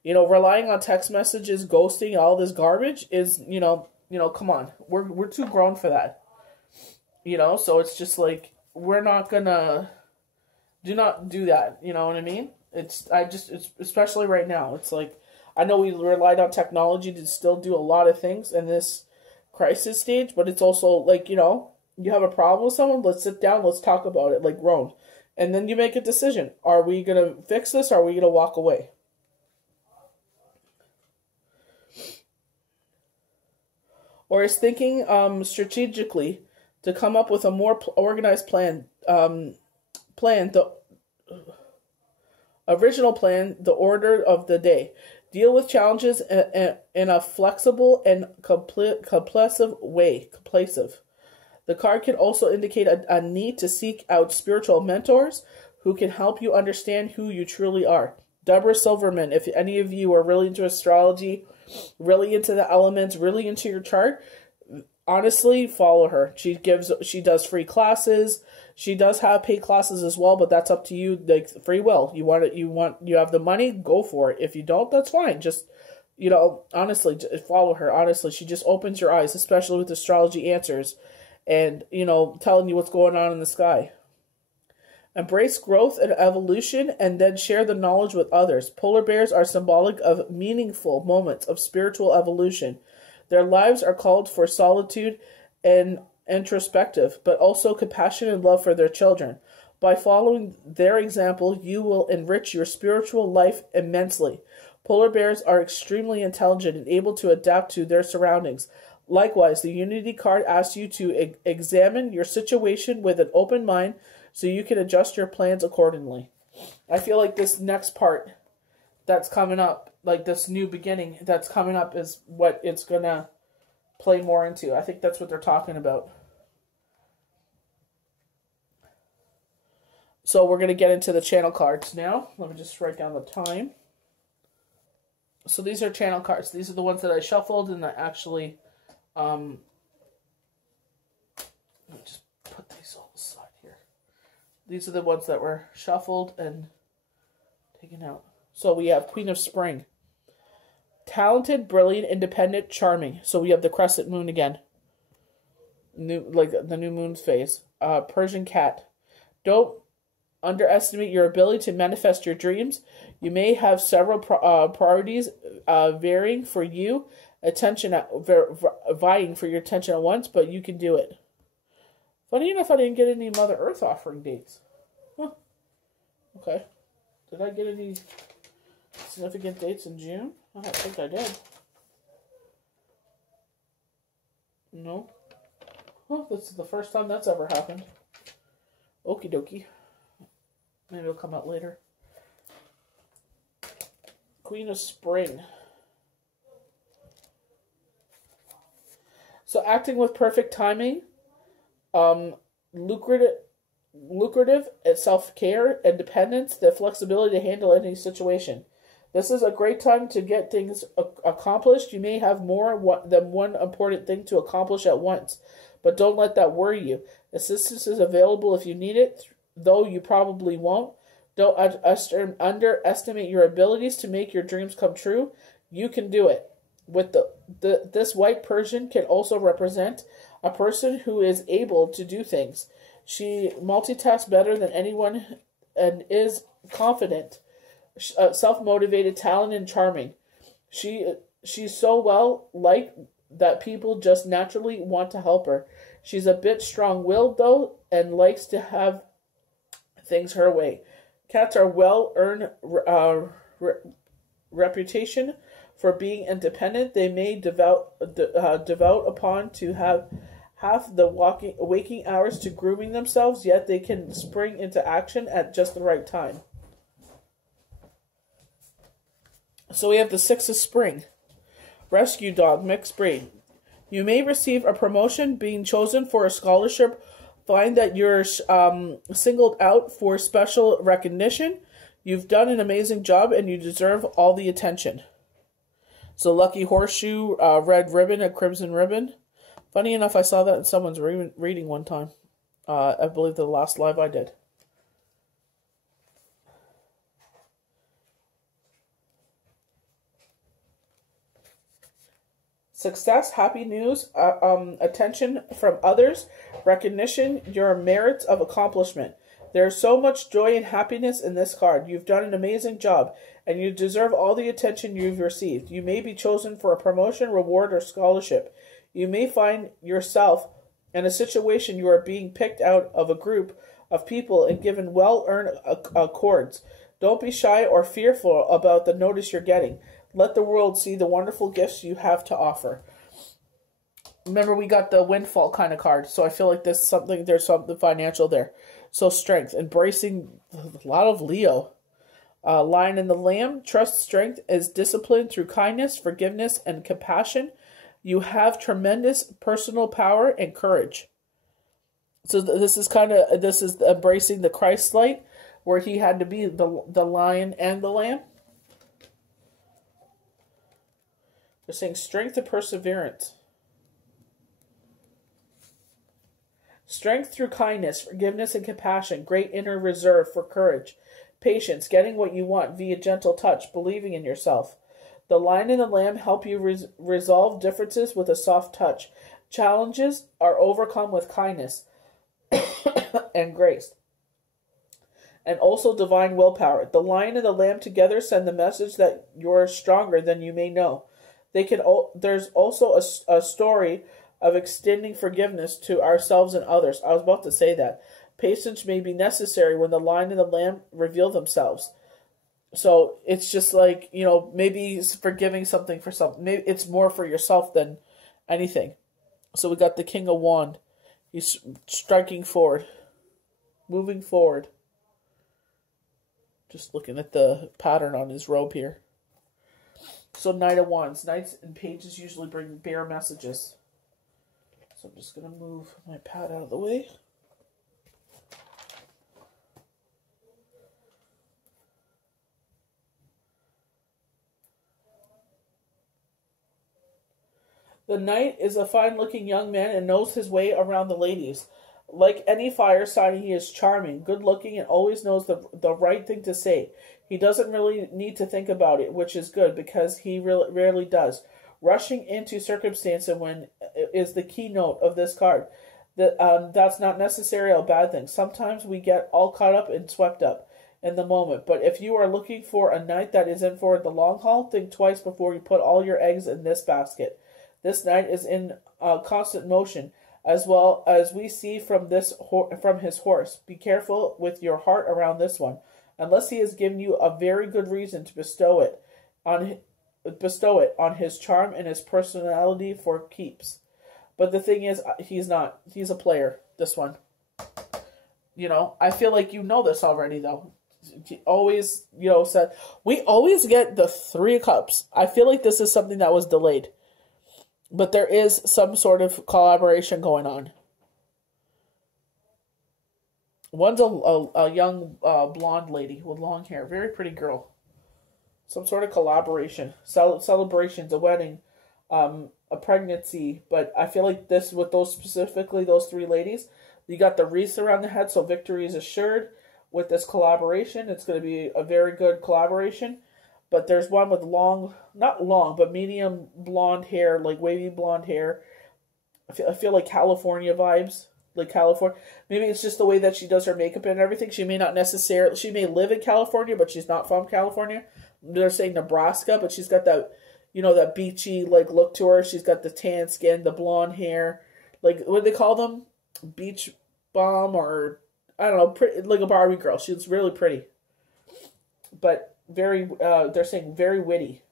Relying on text messages, ghosting, all this garbage is, come on. We're too grown for that. So it's just like, we're not gonna, do not do that. You know what I mean? It's especially right now. It's like, I know we relied on technology to still do a lot of things in this crisis stage, but it's also like, you have a problem with someone, let's sit down, let's talk about it like grown. And then you make a decision. Are we going to fix this or are we going to walk away? Or is thinking strategically to come up with a more organized plan. The original plan, the order of the day. Deal with challenges in a flexible and compulsive way. The card can also indicate a need to seek out spiritual mentors who can help you understand who you truly are. Deborah Silverman, if any of you are really into astrology, really into the elements, really into your chart, honestly, follow her. She does free classes. She does have paid classes as well, but that's up to you. Like free will. You have the money, go for it. If you don't, that's fine. Just, honestly, follow her. Honestly, she just opens your eyes, especially with astrology answers, and telling you what's going on in the sky. Embrace growth and evolution, and then share the knowledge with others. Polar bears are symbolic of meaningful moments of spiritual evolution. Their lives are called for solitude and introspective, but also compassion and love for their children. By following their example, you will enrich your spiritual life immensely. Polar bears are extremely intelligent and able to adapt to their surroundings. Likewise, the Unity card asks you to examine your situation with an open mind so you can adjust your plans accordingly. I feel like this next part that's coming up, like this new beginning that's coming up, is what it's going to play more into. I think that's what they're talking about. So we're going to get into the channel cards now. Let me just write down the time. So these are channel cards. These are the ones that I shuffled and I actually... let me just put these all aside here. These are the ones that were shuffled and taken out. So we have Queen of Spring. Talented, brilliant, independent, charming. So we have the crescent moon again. Like the new moon's phase. Persian cat. Don't underestimate your ability to manifest your dreams. You may have several priorities varying for you. Vying for your attention at once, but you can do it. Funny enough, I didn't get any Mother Earth offering dates. Huh. Okay. Did I get any significant dates in June? I don't think I did. No. Well, this is the first time that's ever happened. Okie dokie. Maybe it'll come out later. Queen of Spring. So acting with perfect timing, lucrative self-care, independence, the flexibility to handle any situation. This is a great time to get things accomplished. You may have more than one important thing to accomplish at once, but don't let that worry you. Assistance is available if you need it, though you probably won't. Don't underestimate your abilities to make your dreams come true. You can do it. With this white Persian can also represent a person who is able to do things. She multitasks better than anyone and is confident, self-motivated, talented, and charming. She's so well liked that people just naturally want to help her. She's a bit strong-willed, though, and likes to have things her way. Cats are well-earned reputation for being independent. They may devote upon to have half the waking hours to grooming themselves, yet they can spring into action at just the right time. So we have the Six of Spring. Rescue dog, mixed breed. You may receive a promotion, being chosen for a scholarship. Find that you're singled out for special recognition. You've done an amazing job and you deserve all the attention. So lucky horseshoe, red ribbon, a crimson ribbon. Funny enough, I saw that in someone's reading one time. I believe the last live I did. Success, happy news, attention from others, recognition, your merits of accomplishment. There's so much joy and happiness in this card. You've done an amazing job, and you deserve all the attention you've received. You may be chosen for a promotion, reward, or scholarship. You may find yourself in a situation you are being picked out of a group of people and given well-earned accords. Don't be shy or fearful about the notice you're getting. Let the world see the wonderful gifts you have to offer. Remember, we got the windfall kind of card, so I feel like there's something financial there. So strength, embracing a lot of Leo. Lion and the Lamb, trust strength is disciplined through kindness, forgiveness, and compassion. You have tremendous personal power and courage. So this is embracing the Christ light, where he had to be the lion and the lamb. They're saying strength and perseverance. Strength through kindness, forgiveness, and compassion. Great inner reserve for courage. Patience, getting what you want via gentle touch, believing in yourself. The lion and the lamb help you resolve differences with a soft touch. Challenges are overcome with kindness and grace. And also divine willpower. The lion and the lamb together send the message that you're stronger than you may know. There's also a story of extending forgiveness to ourselves and others. I was about to say that. Patience may be necessary when the lion and the lamb reveal themselves. So it's just like, maybe forgiving something for something. Maybe it's more for yourself than anything. So we got the King of Wand. He's striking forward. Moving forward. Just looking at the pattern on his robe here. So Knight of Wands. Knights and pages usually bear messages. So I'm just going to move my pad out of the way. The knight is a fine-looking young man and knows his way around the ladies. Like any fire sign, he is charming, good-looking, and always knows the right thing to say. He doesn't really need to think about it, which is good, because he rarely does. Rushing into circumstance is the keynote of this card. That's not necessarily a bad thing. Sometimes we get all caught up and swept up in the moment. But if you are looking for a knight that is in for the long haul, think twice before you put all your eggs in this basket. This knight is in constant motion, as well as we see from his horse. Be careful with your heart around this one, unless he has given you a very good reason to bestow it on his charm and his personality for keeps. But the thing is, he's not. He's a player, this one. I feel like you know this already, though. He always, said, we always get the Three of Cups. I feel like this is something that was delayed. But there is some sort of collaboration going on. One's a young blonde lady with long hair. Very pretty girl. Some sort of collaboration. Celebrations, a wedding, a pregnancy. But I feel like this, with those three ladies, you got the wreaths around the head, so victory is assured with this collaboration. It's going to be a very good collaboration. But there's one with not long, but medium blonde hair, like wavy blonde hair. I feel like California vibes. Like California. Maybe it's just the way that she does her makeup and everything. She may live in California, but she's not from California. They're saying Nebraska, but she's got that, that beachy, look to her. She's got the tan skin, the blonde hair. What do they call them? Beach bomb, or, I don't know, pretty, like a Barbie girl. She's really pretty. But they're saying very witty.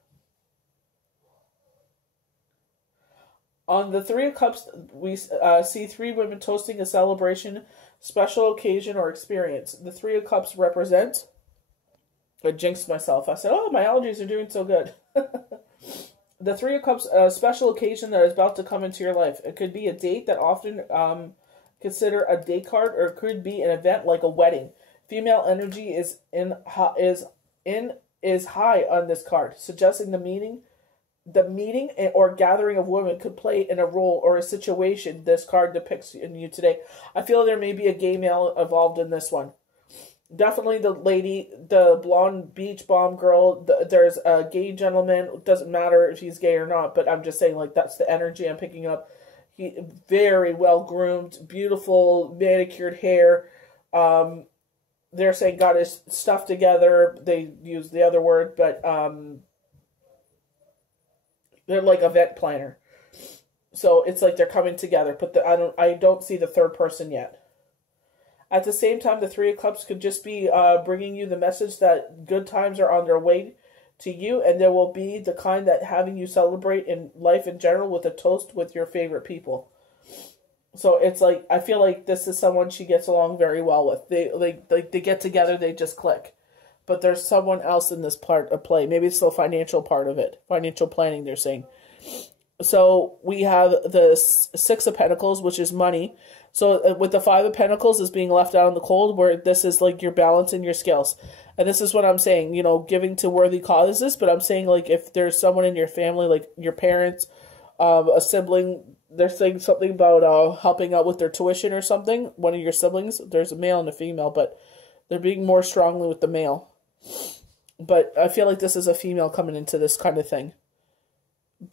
On the Three of Cups, we see three women toasting a celebration, special occasion, or experience. The Three of Cups represent... I jinxed myself. I said, my allergies are doing so good. The Three of Cups, a special occasion that is about to come into your life. It could be a date that often consider a date card, or it could be an event like a wedding. Female energy is high on this card, suggesting the meeting or gathering of women could play in a role or a situation this card depicts in you today. I feel there may be a gay male involved in this one. Definitely the blonde beach bomb girl. There's a gay gentleman. It doesn't matter if he's gay or not, but I'm just saying, that's the energy I'm picking up. He very well groomed, beautiful manicured hair. They're saying got his stuff together. They use the other word, but they're like event planner. So it's like they're coming together, but I don't see the third person yet. At the same time, the Three of Cups could just be bringing you the message that good times are on their way to you, and there will be the kind that having you celebrate in life in general with a toast with your favorite people. So it's like, I feel like this is someone she gets along very well with. They get together, they just click. But there's someone else in this part of play. Maybe it's the financial part of it. Financial planning, they're saying. So we have the Six of Pentacles, which is money. So with the Five of Pentacles is being left out in the cold, where this is like your balance and your scales. And this is what I'm saying, you know, giving to worthy causes. But I'm saying, like, if there's someone in your family, like your parents, a sibling, they're saying something about helping out with their tuition or something. One of your siblings, there's a male and a female, but they're being more strongly with the male. But I feel like this is a female coming into this kind of thing,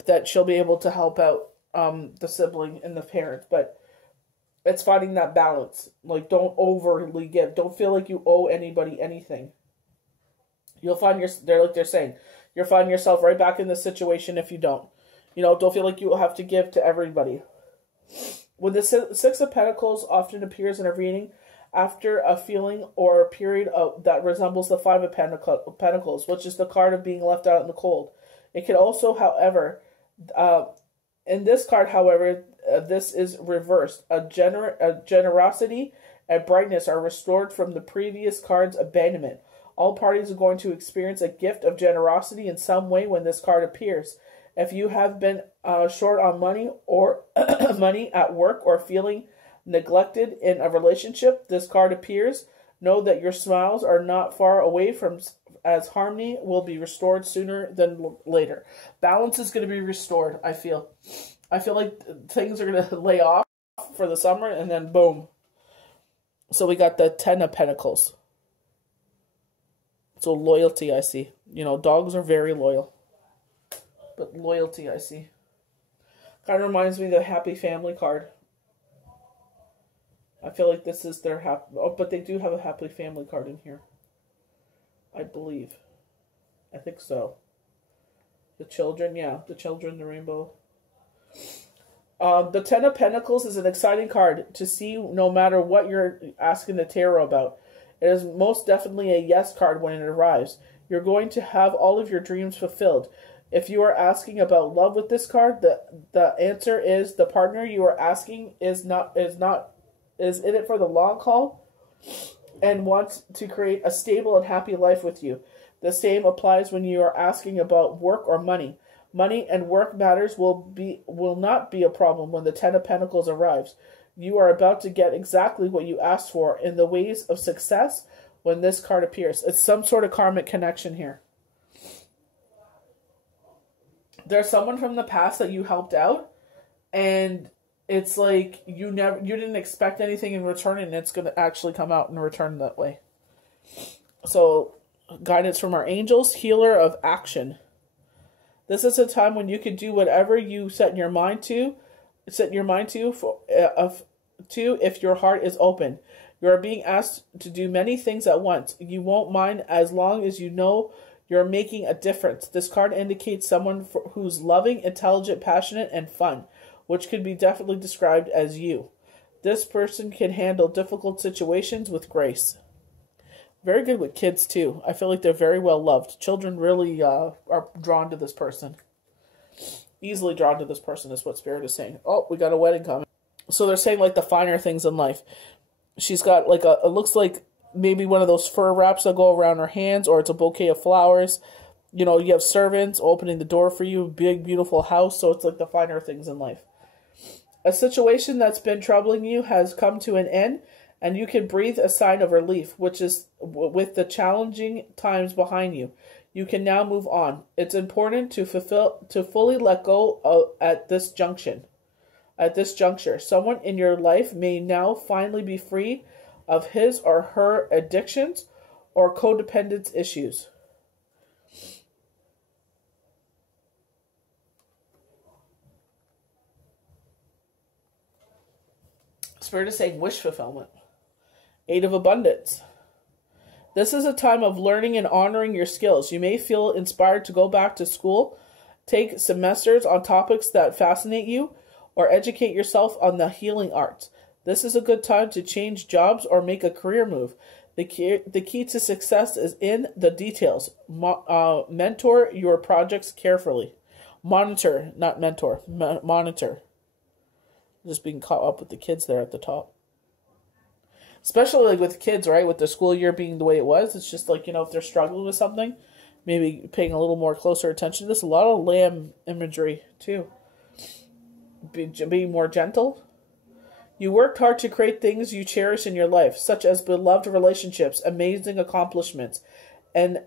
that she'll be able to help out the sibling and the parent. But it's finding that balance. Like, don't overly give. Don't feel like you owe anybody anything. You'll find they're saying, you'll find yourself right back in this situation if you don't. You know, don't feel like you will have to give to everybody. When the Six of Pentacles often appears in a reading after a feeling or a period that resembles the Five of Pentacles, which is the card of being left out in the cold. It can also, however, in this card, however, this is reversed. A generosity and brightness are restored from the previous card's abandonment. All parties are going to experience a gift of generosity in some way when this card appears. If you have been short on money or money at work or feeling neglected in a relationship, this card appears. Know that your smiles are not far away from, as harmony will be restored sooner than later. Balance is going to be restored, I feel. I feel like things are going to lay off for the summer, and then boom. So we got the Ten of Pentacles. So loyalty, I see. You know, dogs are very loyal. But loyalty, I see. Kind of reminds me of the Happy Family card. I feel like this is their happy... Oh, but they do have a Happy Family card in here. I believe. I think so. The children, yeah. The children, the rainbow. The Ten of Pentacles is an exciting card to see no matter what you're asking the tarot about. It is most definitely a yes card when it arrives. You're going to have all of your dreams fulfilled. If you are asking about love with this card, the answer is the partner you are asking is in it for the long haul and wants to create a stable and happy life with you. The same applies when you are asking about work or money. Money and work matters will not be a problem when the Ten of Pentacles arrives. You are about to get exactly what you asked for in the ways of success when this card appears. It's some sort of karmic connection here. There's someone from the past that you helped out, and it's like you didn't expect anything in return, and it's going to actually come out in return that way. So, guidance from our angels, healer of action. This is a time when you can do whatever you set your mind to. If your heart is open. You are being asked to do many things at once. You won't mind as long as you know you're making a difference. This card indicates someone who's loving, intelligent, passionate, and fun, which could be definitely described as you. This person can handle difficult situations with grace. Very good with kids, too. I feel like they're very well loved. Children really are drawn to this person. Easily drawn to this person is what Spirit is saying. Oh, we got a wedding coming. So they're saying, like, the finer things in life. She's got, like, it looks like maybe one of those fur wraps that go around her hands, or it's a bouquet of flowers. You know, you have servants opening the door for you, big, beautiful house, so it's like the finer things in life. A situation that's been troubling you has come to an end, and you can breathe a sign of relief, which is with the challenging times behind you. You can now move on. It's important to fully let go at this juncture. Someone in your life may now finally be free of his or her addictions or codependence issues. Spirit is saying wish fulfillment. Eight of Abundance. This is a time of learning and honoring your skills. You may feel inspired to go back to school, take semesters on topics that fascinate you, or educate yourself on the healing arts. This is a good time to change jobs or make a career move. The key to success is in the details. Mentor your projects carefully. Monitor, not mentor. Monitor. Just being caught up with the kids there at the top. Especially like with kids, right? With the school year being the way it was. It's just like, if they're struggling with something, maybe paying a little more closer attention to this. A lot of lamb imagery, too. Being more gentle. You worked hard to create things you cherish in your life, such as beloved relationships, amazing accomplishments, and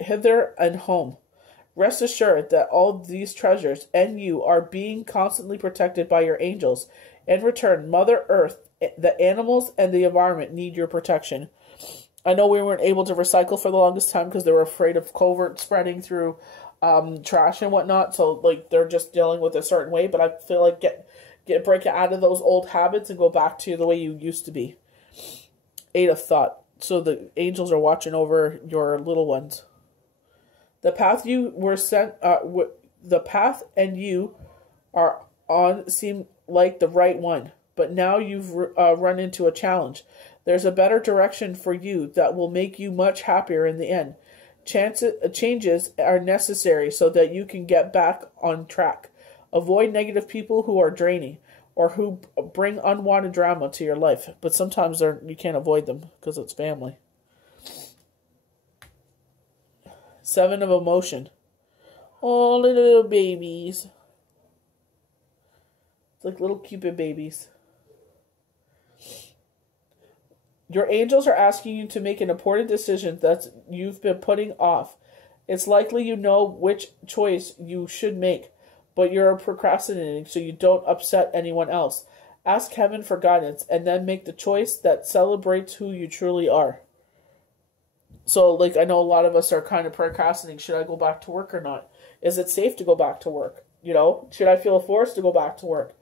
hither and home. Rest assured that all these treasures and you are being constantly protected by your angels. In return, Mother Earth, the animals, and the environment need your protection. I know we weren't able to recycle for the longest time because they were afraid of covert spreading through trash and whatnot. So like they're just dealing with a certain way. But I feel like break it out of those old habits and go back to the way you used to be. 8 of thought. So the angels are watching over your little ones. The path you were sent, the path and you are on seem like the right one, but now you've run into a challenge. There's a better direction for you that will make you much happier in the end. Changes are necessary so that you can get back on track. Avoid negative people who are draining or who bring unwanted drama to your life. But sometimes you can't avoid them because it's family. 7 of emotion. Oh, little babies. It's like little Cupid babies. Your angels are asking you to make an important decision that you've been putting off. It's likely you know which choice you should make, but you're procrastinating so you don't upset anyone else. Ask heaven for guidance and then make the choice that celebrates who you truly are. So, like, I know a lot of us are kind of procrastinating. Should I go back to work or not? Is it safe to go back to work? Should I feel forced to go back to work?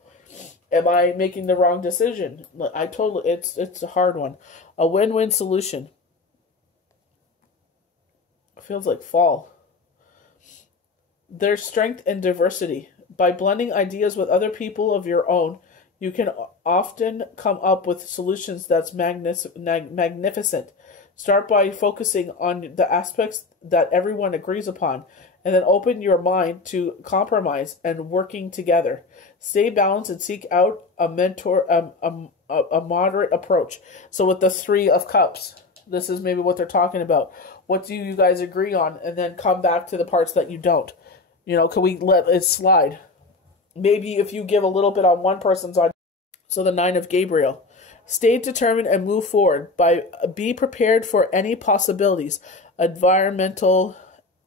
Am I making the wrong decision? It's a hard one. A win-win solution. Feels like fall. There's strength in diversity. By blending ideas with other people of your own, you can often come up with solutions that's magnificent. Start by focusing on the aspects that everyone agrees upon, and then open your mind to compromise and working together. Stay balanced and seek out a moderate approach. So with the 3 of Cups, this is maybe what they're talking about. What do you guys agree on? And then come back to the parts that you don't. Can we let it slide? Maybe if you give a little bit on one person's on. So the 9 of Gabriel. Stay determined and move forward. Be prepared for any possibilities. Environmental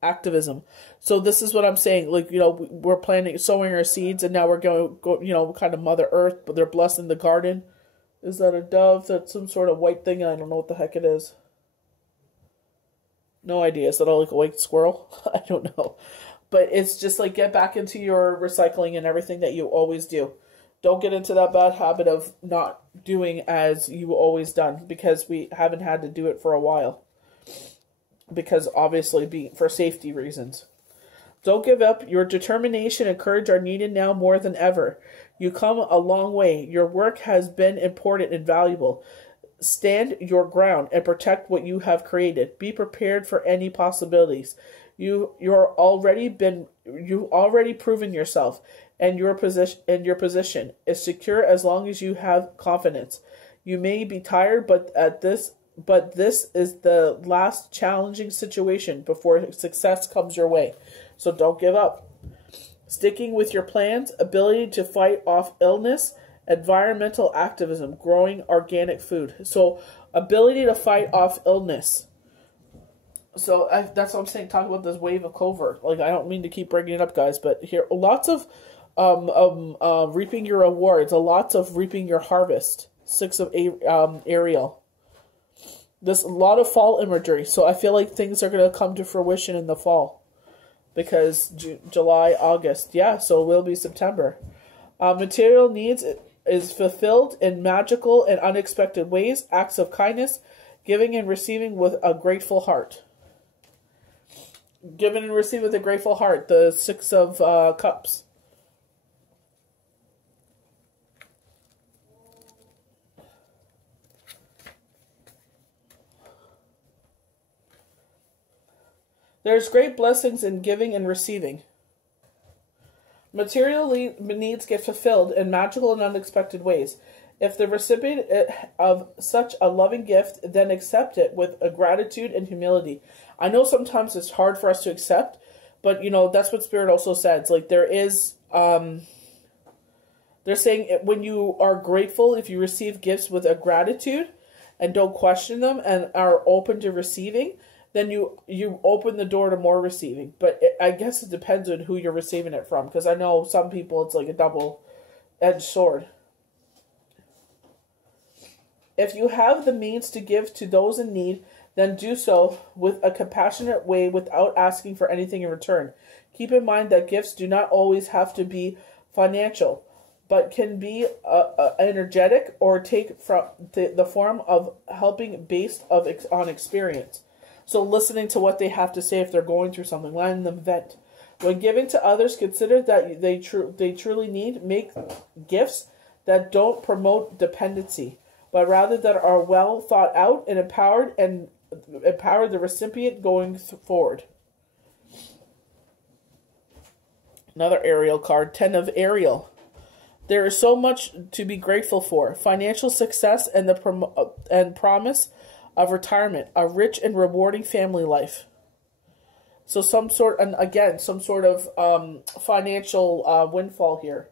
activism. So this is what I'm saying. Like, we're planting, sowing our seeds, and now we're going, kind of Mother Earth, but they're blessing the garden. Is that a dove? That's some sort of white thing. I don't know what the heck it is. No idea. Is that all like a white squirrel? I don't know. But it's just like get back into your recycling and everything that you always do. Don't get into that bad habit of not doing as you always done because we haven't had to do it for a while. Because obviously for safety reasons. Don't give up. Your determination and courage are needed now more than ever. You come a long way. Your work has been important and valuable. Stand your ground and protect what you have created. Be prepared for any possibilities. You've already proven yourself, and your position is secure as long as you have confidence. You may be tired, but this is the last challenging situation before success comes your way. So don't give up. Sticking with your plans, ability to fight off illness, environmental activism, growing organic food. So ability to fight off illness. So that's what I'm saying. Talk about this wave of covert. Like, I don't mean to keep bringing it up, guys, but here lots of reaping your rewards, lots of reaping your harvest. 6 of Ariel. There's a lot of fall imagery, so I feel like things are going to come to fruition in the fall. Because July, August, yeah, so it will be September. Material needs is fulfilled in magical and unexpected ways, acts of kindness, giving and receiving with a grateful heart. Giving and receiving with a grateful heart, the 6 of Cups. There's great blessings in giving and receiving. Material needs get fulfilled in magical and unexpected ways. If the recipient of such a loving gift, then accept it with a gratitude and humility. I know sometimes it's hard for us to accept, but that's what Spirit also says. Like there is, they're saying when you are grateful, if you receive gifts with a gratitude and don't question them and are open to receiving, then you open the door to more receiving. But I guess it depends on who you're receiving it from, because I know some people it's like a double-edged sword. If you have the means to give to those in need, then do so with a compassionate way without asking for anything in return. Keep in mind that gifts do not always have to be financial, but can be energetic or take from the form of helping based on experience. So listening to what they have to say if they're going through something, letting them vent. When giving to others, consider that they truly need. Make gifts that don't promote dependency, but rather that are well thought out and empower the recipient going forward. Another Ariel card, 10 of Ariel. There is so much to be grateful for. Financial success and the promise of retirement, a rich and rewarding family life. So some sort of financial windfall here.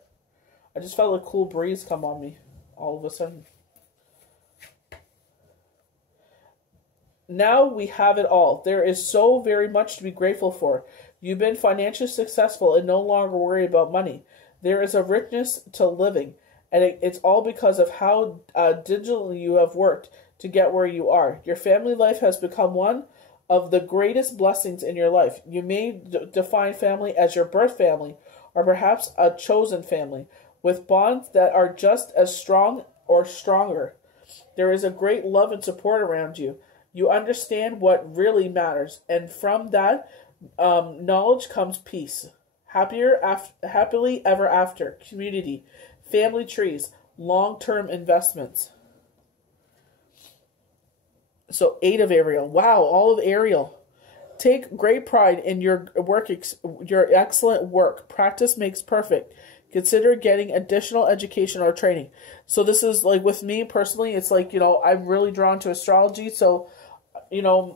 I just felt a cool breeze come on me all of a sudden. Now we have it all. There is so very much to be grateful for. You've been financially successful and no longer worry about money. There is a richness to living, and it's all because of how diligently you have worked to get where you are. Your family life has become one of the greatest blessings in your life. You may define family as your birth family, or perhaps a chosen family, with bonds that are just as strong or stronger. There is a great love and support around you. You understand what really matters, and from that knowledge comes peace. Happily ever after, community, family trees, long-term investments. So 8 of Ariel. Wow, all of Ariel. Take great pride in your work, your excellent work. Practice makes perfect. Consider getting additional education or training. So this is like with me personally, it's like, I'm really drawn to astrology. So,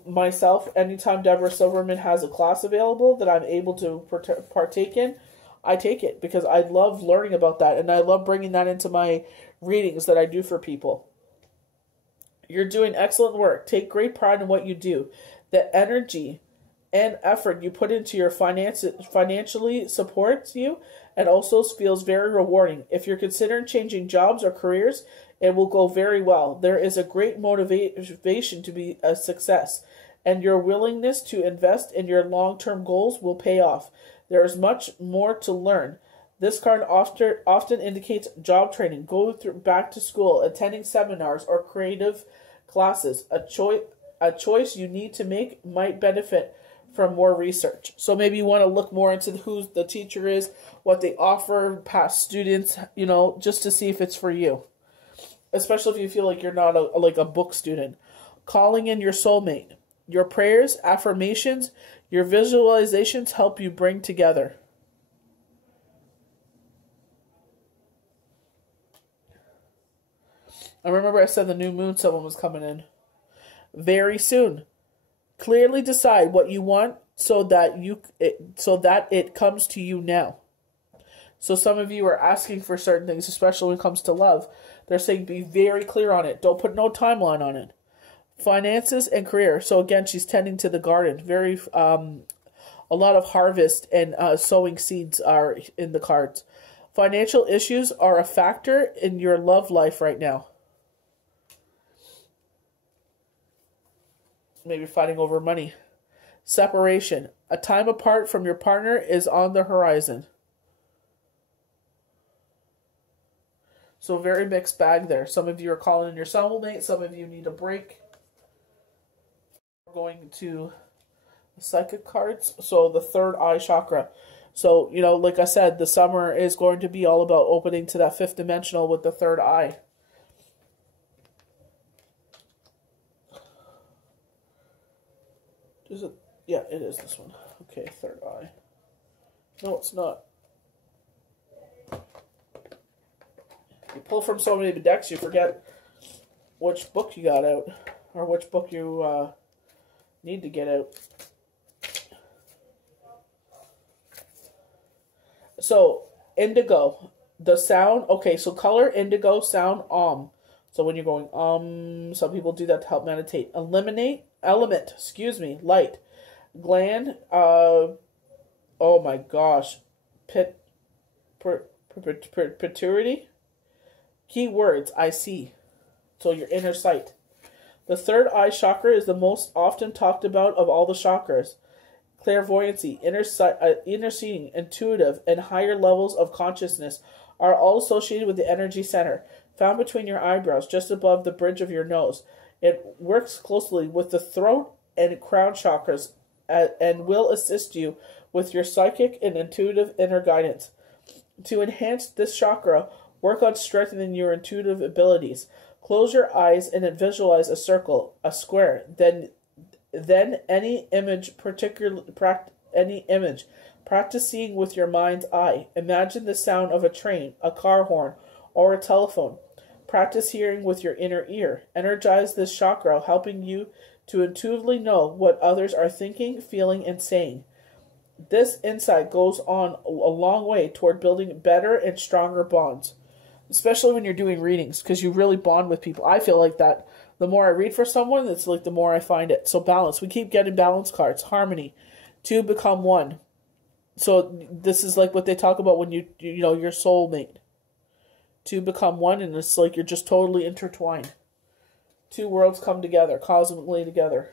myself, anytime Deborah Silverman has a class available that I'm able to partake in, I take it because I love learning about that. And I love bringing that into my readings that I do for people. You're doing excellent work. Take great pride in what you do. The energy and effort you put into your financially supports you and also feels very rewarding. If you're considering changing jobs or careers, it will go very well. There is a great motivation to be a success, and your willingness to invest in your long-term goals will pay off. There is much more to learn. This card often indicates job training, back to school, attending seminars or creative classes. A choice you need to make might benefit from more research. So maybe you want to look more into who the teacher is, what they offer, past students, just to see if it's for you. Especially if you feel like you're not a book student. Calling in your soulmate. Your prayers, affirmations, your visualizations help you bring together. I remember I said the new moon, someone was coming in. Very soon. Clearly decide what you want so that it comes to you now. So some of you are asking for certain things, especially when it comes to love. They're saying be very clear on it. Don't put no timeline on it. Finances and career. So again, she's tending to the garden. Very, a lot of harvest and sowing seeds are in the cards. Financial issues are a factor in your love life right now. Maybe fighting over money. Separation. A time apart from your partner is on the horizon. So very mixed bag there. Some of you are calling in your soulmate. Some of you need a break. We're going to the psychic cards. So the third eye chakra. So, like I said, the summer is going to be all about opening to that fifth dimensional with the third eye. Yeah, it is this one. Okay, third eye. No, it's not. You pull from so many decks, you forget which book you got out, or which book you need to get out. So, indigo, the sound, okay, so color, indigo, sound, So when you're going, some people do that to help meditate. Element, light. Gland, oh my gosh, pituitary. Key words, I see. So your inner sight. The third eye chakra is the most often talked about of all the chakras. Clairvoyancy, inner seeing, intuitive, and higher levels of consciousness are all associated with the energy center, found between your eyebrows, just above the bridge of your nose. It works closely with the throat and crown chakras and will assist you with your psychic and intuitive inner guidance. To enhance this chakra, work on strengthening your intuitive abilities. Close your eyes and then visualize a circle, a square, then any image, Practice seeing with your mind's eye. Imagine the sound of a train, a car horn, or a telephone. Practice hearing with your inner ear. Energize this chakra, helping you to intuitively know what others are thinking, feeling, and saying. This insight goes on a long way toward building better and stronger bonds, especially when you're doing readings, because you really bond with people. I feel like that. The more I read for someone, it's like the more I find it. So balance. We keep getting balance cards. Harmony. Two become one. So this is like what they talk about when you know, your soulmate. Two become one, and it's like you're just totally intertwined. Two worlds come together, cosmically together.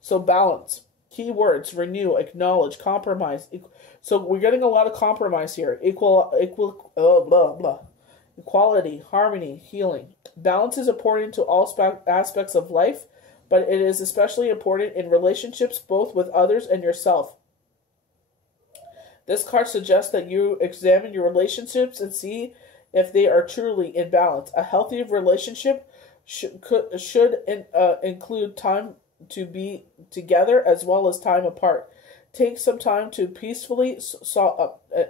So balance. Key words: renew, acknowledge, compromise. So we're getting a lot of compromise here. Equality, harmony, healing. Balance is important to all aspects of life, but it is especially important in relationships, both with others and yourself. This card suggests that you examine your relationships and see if they are truly in balance. A healthy relationship should include time to be together as well as time apart. Take some time to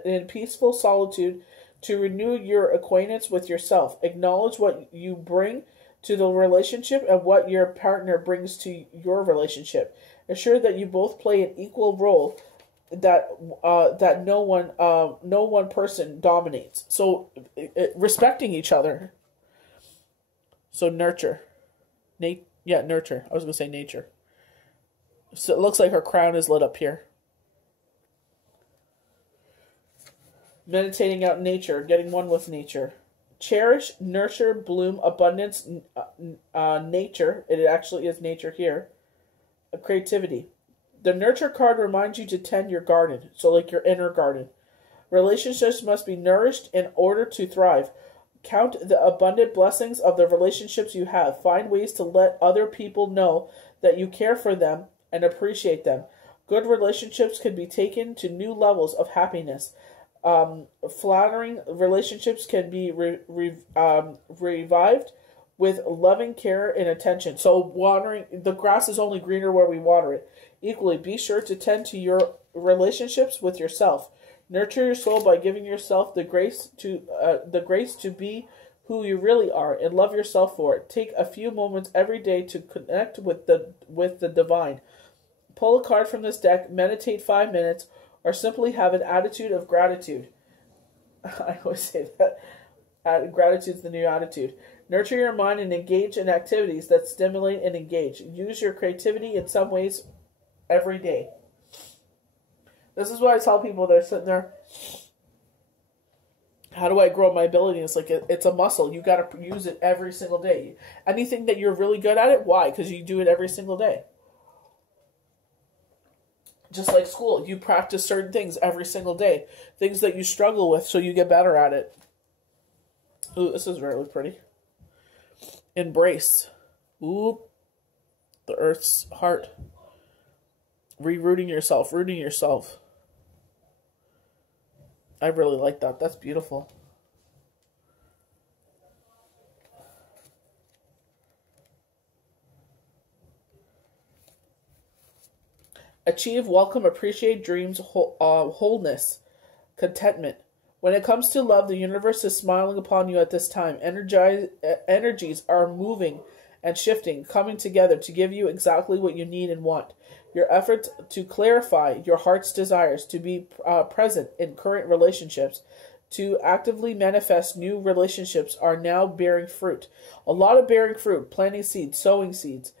in peaceful solitude to renew your acquaintance with yourself. Acknowledge what you bring to the relationship and what your partner brings to your relationship. Ensure that you both play an equal role, that no one person dominates. So respecting each other. So nurture. Nurture. I was going to say nature. So it looks like her crown is lit up here. Meditating out nature, getting one with nature. Cherish, nurture, bloom, abundance, nature. It actually is nature here. Creativity. The nurture card reminds you to tend your garden, so like your inner garden. Relationships must be nourished in order to thrive. Count the abundant blessings of the relationships you have. Find ways to let other people know that you care for them and appreciate them. Good relationships can be taken to new levels of happiness. Flattering relationships can be revived with loving care and attention. So watering, the grass is only greener where we water it. Equally, be sure to tend to your relationships with yourself. Nurture your soul by giving yourself the grace to be who you really are, and love yourself for it. Take a few moments every day to connect with the divine. Pull a card from this deck, meditate 5 minutes, or simply have an attitude of gratitude. I always say that. Gratitude is the new attitude. Nurture your mind and engage in activities that stimulate and engage. Use your creativity in some ways every day. This is what I tell people that are sitting there. How do I grow my ability? It's like it's a muscle. You got to use it every single day. Anything that you're really good at it, why? Because you do it every single day. Just like school, you practice certain things every single day. Things that you struggle with so you get better at it. Ooh, this is really pretty. Embrace. Ooh, the earth's heart. Rooting yourself. I really like that. That's beautiful. Achieve, welcome, appreciate, dreams, wholeness, contentment. When it comes to love, the universe is smiling upon you at this time. Energies are moving and shifting, coming together to give you exactly what you need and want. Your efforts to clarify your heart's desires, to be present in current relationships, to actively manifest new relationships are now bearing fruit. A lot of bearing fruit, planting seeds, sowing seeds.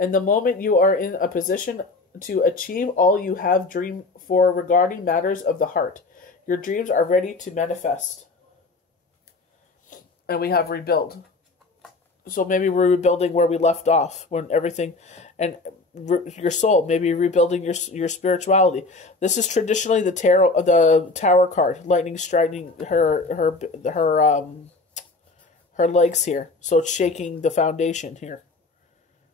And the moment you are in a position to achieve all you have dreamed for regarding matters of the heart, your dreams are ready to manifest. And we have rebuild. So maybe we're rebuilding where we left off, when everything, and your soul, maybe rebuilding your spirituality. This is traditionally the Tower card, lightning striking her legs here. So it's shaking the foundation here.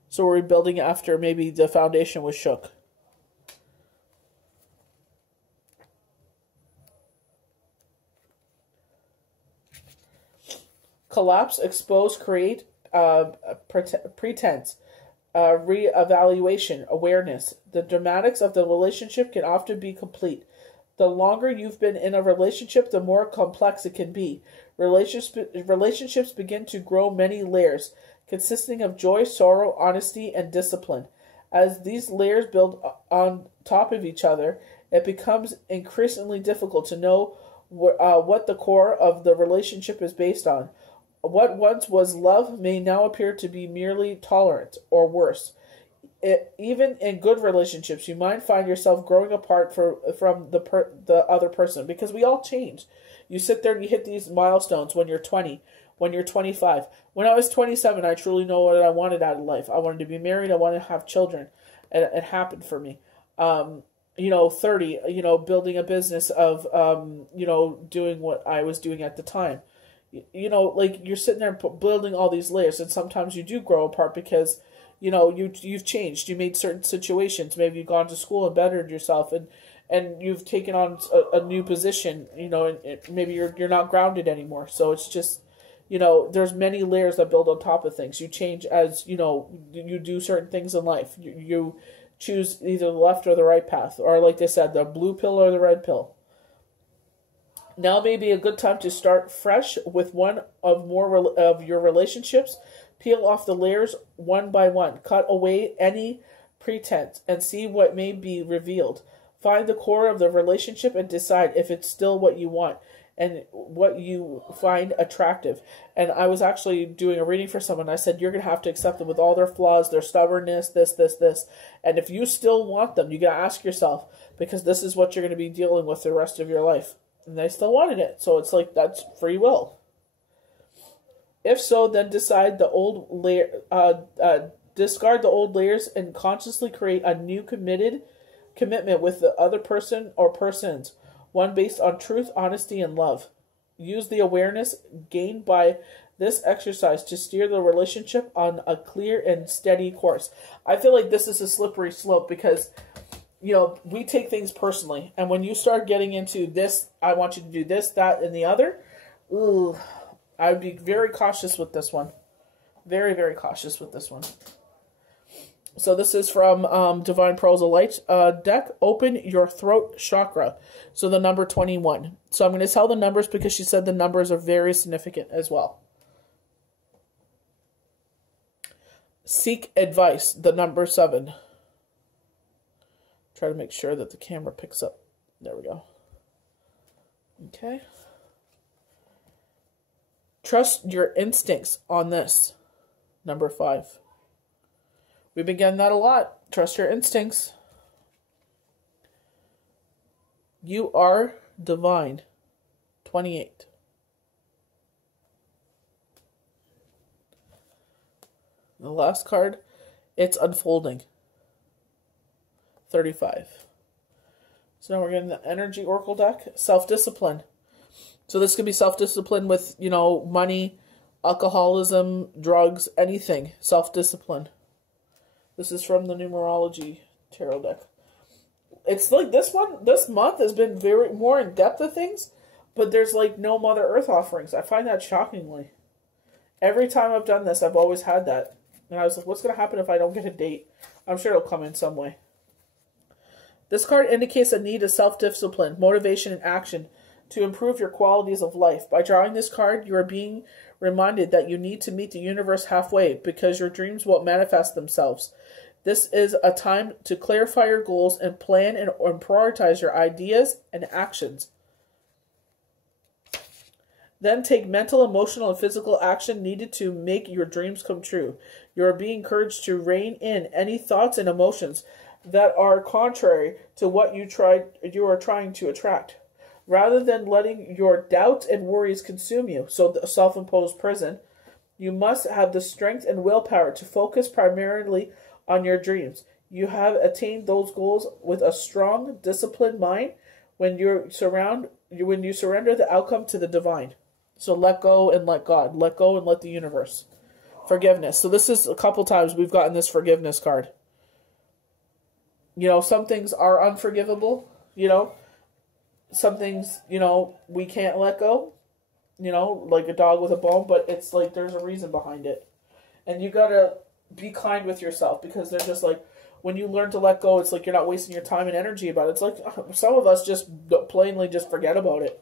So we're rebuilding after maybe the foundation was shook. Collapse, expose, create, pretense, re-evaluation, awareness. The dramatics of the relationship can often be complete. The longer you've been in a relationship, the more complex it can be. Relationships begin to grow many layers, consisting of joy, sorrow, honesty, and discipline. As these layers build on top of each other, it becomes increasingly difficult to know what the core of the relationship is based on. What once was love may now appear to be merely tolerance, or worse. Even in good relationships, you might find yourself growing apart from the other person, because we all change. You sit there and you hit these milestones when you're 20, when you're 25. When I was 27, I truly know what I wanted out of life. I wanted to be married. I wanted to have children. And it happened for me. 30, building a business of, doing what I was doing at the time. You're sitting there building all these layers, and sometimes you do grow apart because, you've changed. You made certain situations. Maybe you've gone to school and bettered yourself, and you've taken on a new position, and maybe you're not grounded anymore. So it's just, there's many layers that build on top of things. You change as, you do certain things in life. You choose either the left or the right path, or like they said, the blue pill or the red pill. Now may be a good time to start fresh with one of more of your relationships. Peel off the layers one by one. Cut away any pretense and see what may be revealed. Find the core of the relationship and decide if it's still what you want and what you find attractive. And I was actually doing a reading for someone. I said, you're going to have to accept them with all their flaws, their stubbornness, this. And if you still want them, you got to ask yourself, because this is what you're going to be dealing with the rest of your life. And they still wanted it. So it's like, that's free will. If so, then discard the old layers and consciously create a new commitment with the other person or persons, one based on truth, honesty, and love. Use the awareness gained by this exercise to steer the relationship on a clear and steady course. I feel like this is a slippery slope because, we take things personally. And when you start getting into this, I want you to do this, that, and the other, I would be very cautious with this one. Very, very cautious with this one. So this is from Divine Pearls of Light deck. Open your throat chakra. So the number 21. So I'm going to tell the numbers because she said the numbers are very significant as well. Seek advice. The number 7. Try to make sure that the camera picks up. There we go. Okay. Trust your instincts on this. Number 5. We've been getting that a lot. Trust your instincts. You are divine. 28. The last card, it's unfolding. 35. So now we're getting the Energy Oracle deck. Self-discipline. So this could be self-discipline with, money, alcoholism, drugs, anything. Self-discipline. This is from the Numerology Tarot deck. It's like this month has been very more in depth of things. But there's like no Mother Earth offerings. I find that shockingly. Every time I've done this, I've always had that. And I was like, what's going to happen if I don't get a date? I'm sure it'll come in some way. This card indicates a need of self-discipline, motivation, and action to improve your qualities of life. By drawing this card, you are being reminded that you need to meet the universe halfway because your dreams won't manifest themselves. This is a time to clarify your goals and plan and prioritize your ideas and actions. Then take mental, emotional, and physical action needed to make your dreams come true. You are being encouraged to rein in any thoughts and emotions that are contrary to what you are trying to attract. Rather than letting your doubts and worries consume you, so the self-imposed prison, you must have the strength and willpower to focus primarily on your dreams. You have attained those goals with a strong, disciplined mind when you surrender the outcome to the divine. So let go and let God. Let go and let the universe. Forgiveness. So this is a couple times we've gotten this forgiveness card. You know, some things are unforgivable. You know, some things, you know, we can't let go. You know, like a dog with a bone. But it's like there's a reason behind it. And you got to be kind with yourself because they're just like, when you learn to let go, it's like you're not wasting your time and energy about it. It's like some of us just plainly just forget about it.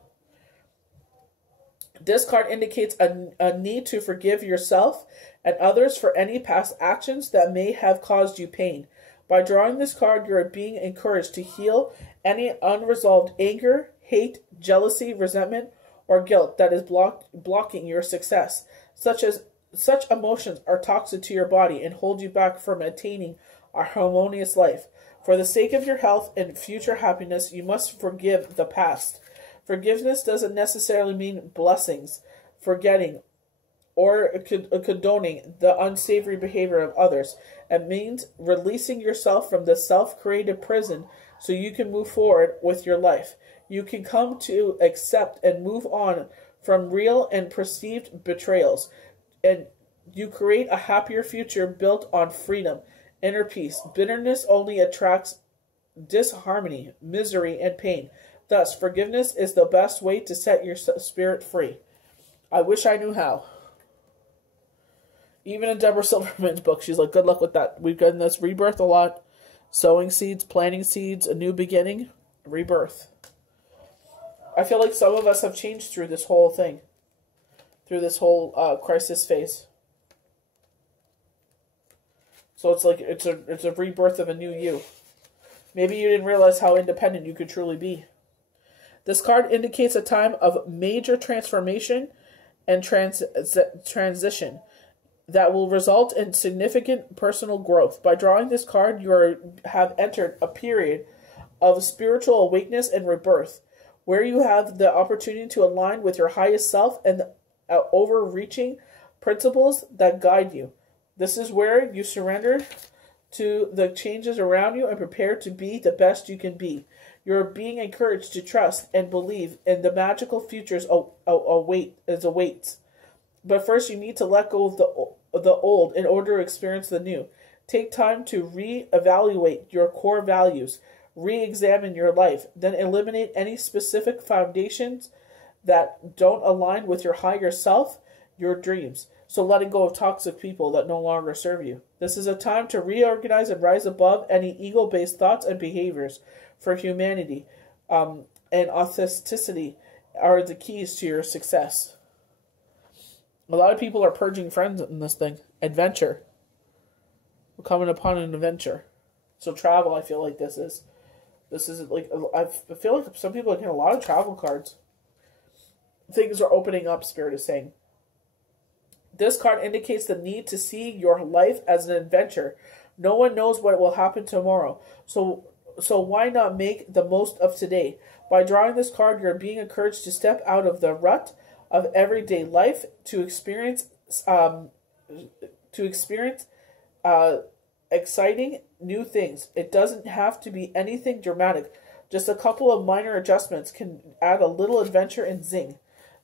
This card indicates a need to forgive yourself and others for any past actions that may have caused you pain. By drawing this card, you are being encouraged to heal any unresolved anger, hate, jealousy, resentment, or guilt that is blocking your success. Such emotions are toxic to your body and hold you back from attaining a harmonious life. For the sake of your health and future happiness, you must forgive the past. Forgiveness doesn't necessarily mean blessings, forgetting, or condoning the unsavory behavior of others. It means releasing yourself from the self-created prison so you can move forward with your life. You can come to accept and move on from real and perceived betrayals, and you create a happier future built on freedom, inner peace. Bitterness only attracts disharmony, misery, and pain. Thus, forgiveness is the best way to set your spirit free. I wish I knew how. Even in Deborah Silverman's book, she's like, good luck with that. We've gotten this rebirth a lot. Sowing seeds, planting seeds, a new beginning, rebirth. I feel like some of us have changed through this whole thing. Through this whole crisis phase. So it's like, it's a rebirth of a new you. Maybe you didn't realize how independent you could truly be. This card indicates a time of major transformation and transition that will result in significant personal growth. By drawing this card, you have entered a period of spiritual awakeness and rebirth, where you have the opportunity to align with your highest self and overreaching principles that guide you. This is where you surrender to the changes around you and prepare to be the best you can be. You're being encouraged to trust and believe in the magical futures awaits. But first, you need to let go of the old in order to experience the new. Take time to reevaluate your core values, re-examine your life, then eliminate any specific foundations that don't align with your higher self, your dreams. So letting go of toxic people that no longer serve you. This is a time to reorganize and rise above any ego-based thoughts and behaviors. For humanity and authenticity are the keys to your success. A lot of people are purging friends in this thing. Adventure. We're coming upon an adventure. So travel, I feel like this is like, I feel like some people are getting a lot of travel cards. Things are opening up, Spirit is saying. This card indicates the need to see your life as an adventure. No one knows what will happen tomorrow. So why not make the most of today? By drawing this card, you're being encouraged to step out of the rut of everyday life to experience exciting new things. It doesn't have to be anything dramatic. Just a couple of minor adjustments can add a little adventure and zing.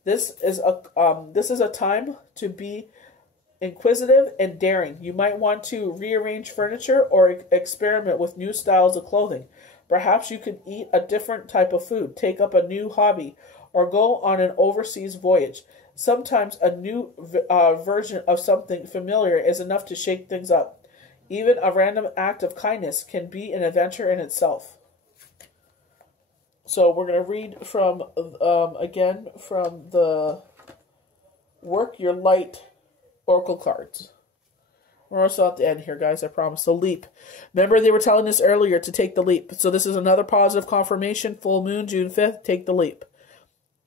This is a time to be inquisitive and daring. You might want to rearrange furniture or experiment with new styles of clothing. Perhaps you could eat a different type of food, take up a new hobby, or go on an overseas voyage. Sometimes a new version of something familiar is enough to shake things up. Even a random act of kindness can be an adventure in itself. So we're going to read from, again, from the Work Your Light Oracle cards. We're also at the end here, guys, I promise. So leap. Remember they were telling us earlier to take the leap. So this is another positive confirmation. Full moon, June 5th. Take the leap.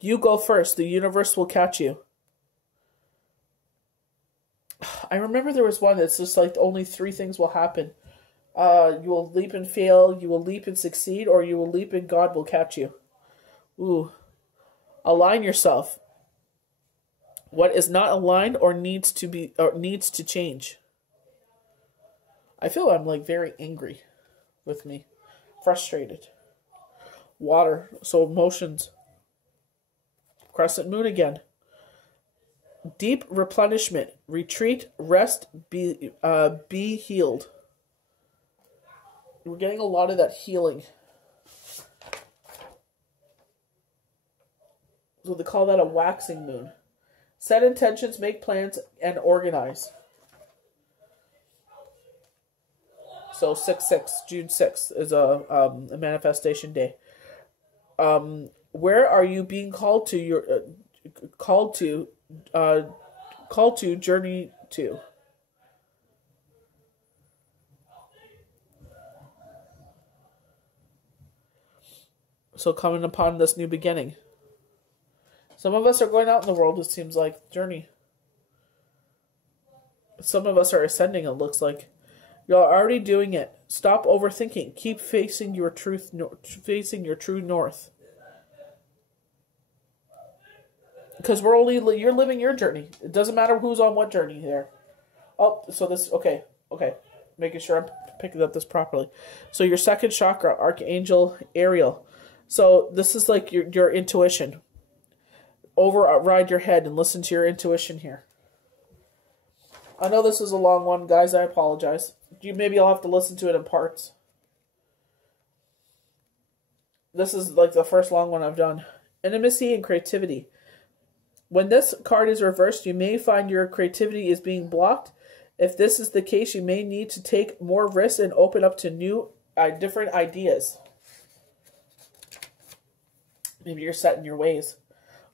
You go first. The universe will catch you. I remember there was one that's just like only 3 things will happen. You will leap and fail, you will leap and succeed, or you will leap and God will catch you. Ooh. Align yourself. What is not aligned or needs to change. I feel I'm like very angry with me. Frustrated. Water. So emotions. Crescent moon again. Deep replenishment. Retreat. Rest. Be healed. We're getting a lot of that healing. So they call that a waxing moon. Set intentions, make plans, and organize. So 6/6, June 6th is a manifestation day. Where are you being called to? Called to journey to? So coming upon this new beginning. Some of us are going out in the world, it seems like, journey. Some of us are ascending, it looks like. You're already doing it. Stop overthinking. Keep facing your true north. Because you're living your journey. It doesn't matter who's on what journey there. Oh, so this, okay. Making sure I'm picking up this properly. So your second chakra, Archangel Ariel. So this is like your intuition. Override your head and listen to your intuition here. I know this is a long one, guys. I apologize. Maybe I'll have to listen to it in parts. This is like the first long one I've done. Intimacy and creativity. When this card is reversed, you may find your creativity is being blocked. If this is the case, you may need to take more risks and open up to new, different ideas. Maybe you're set in your ways.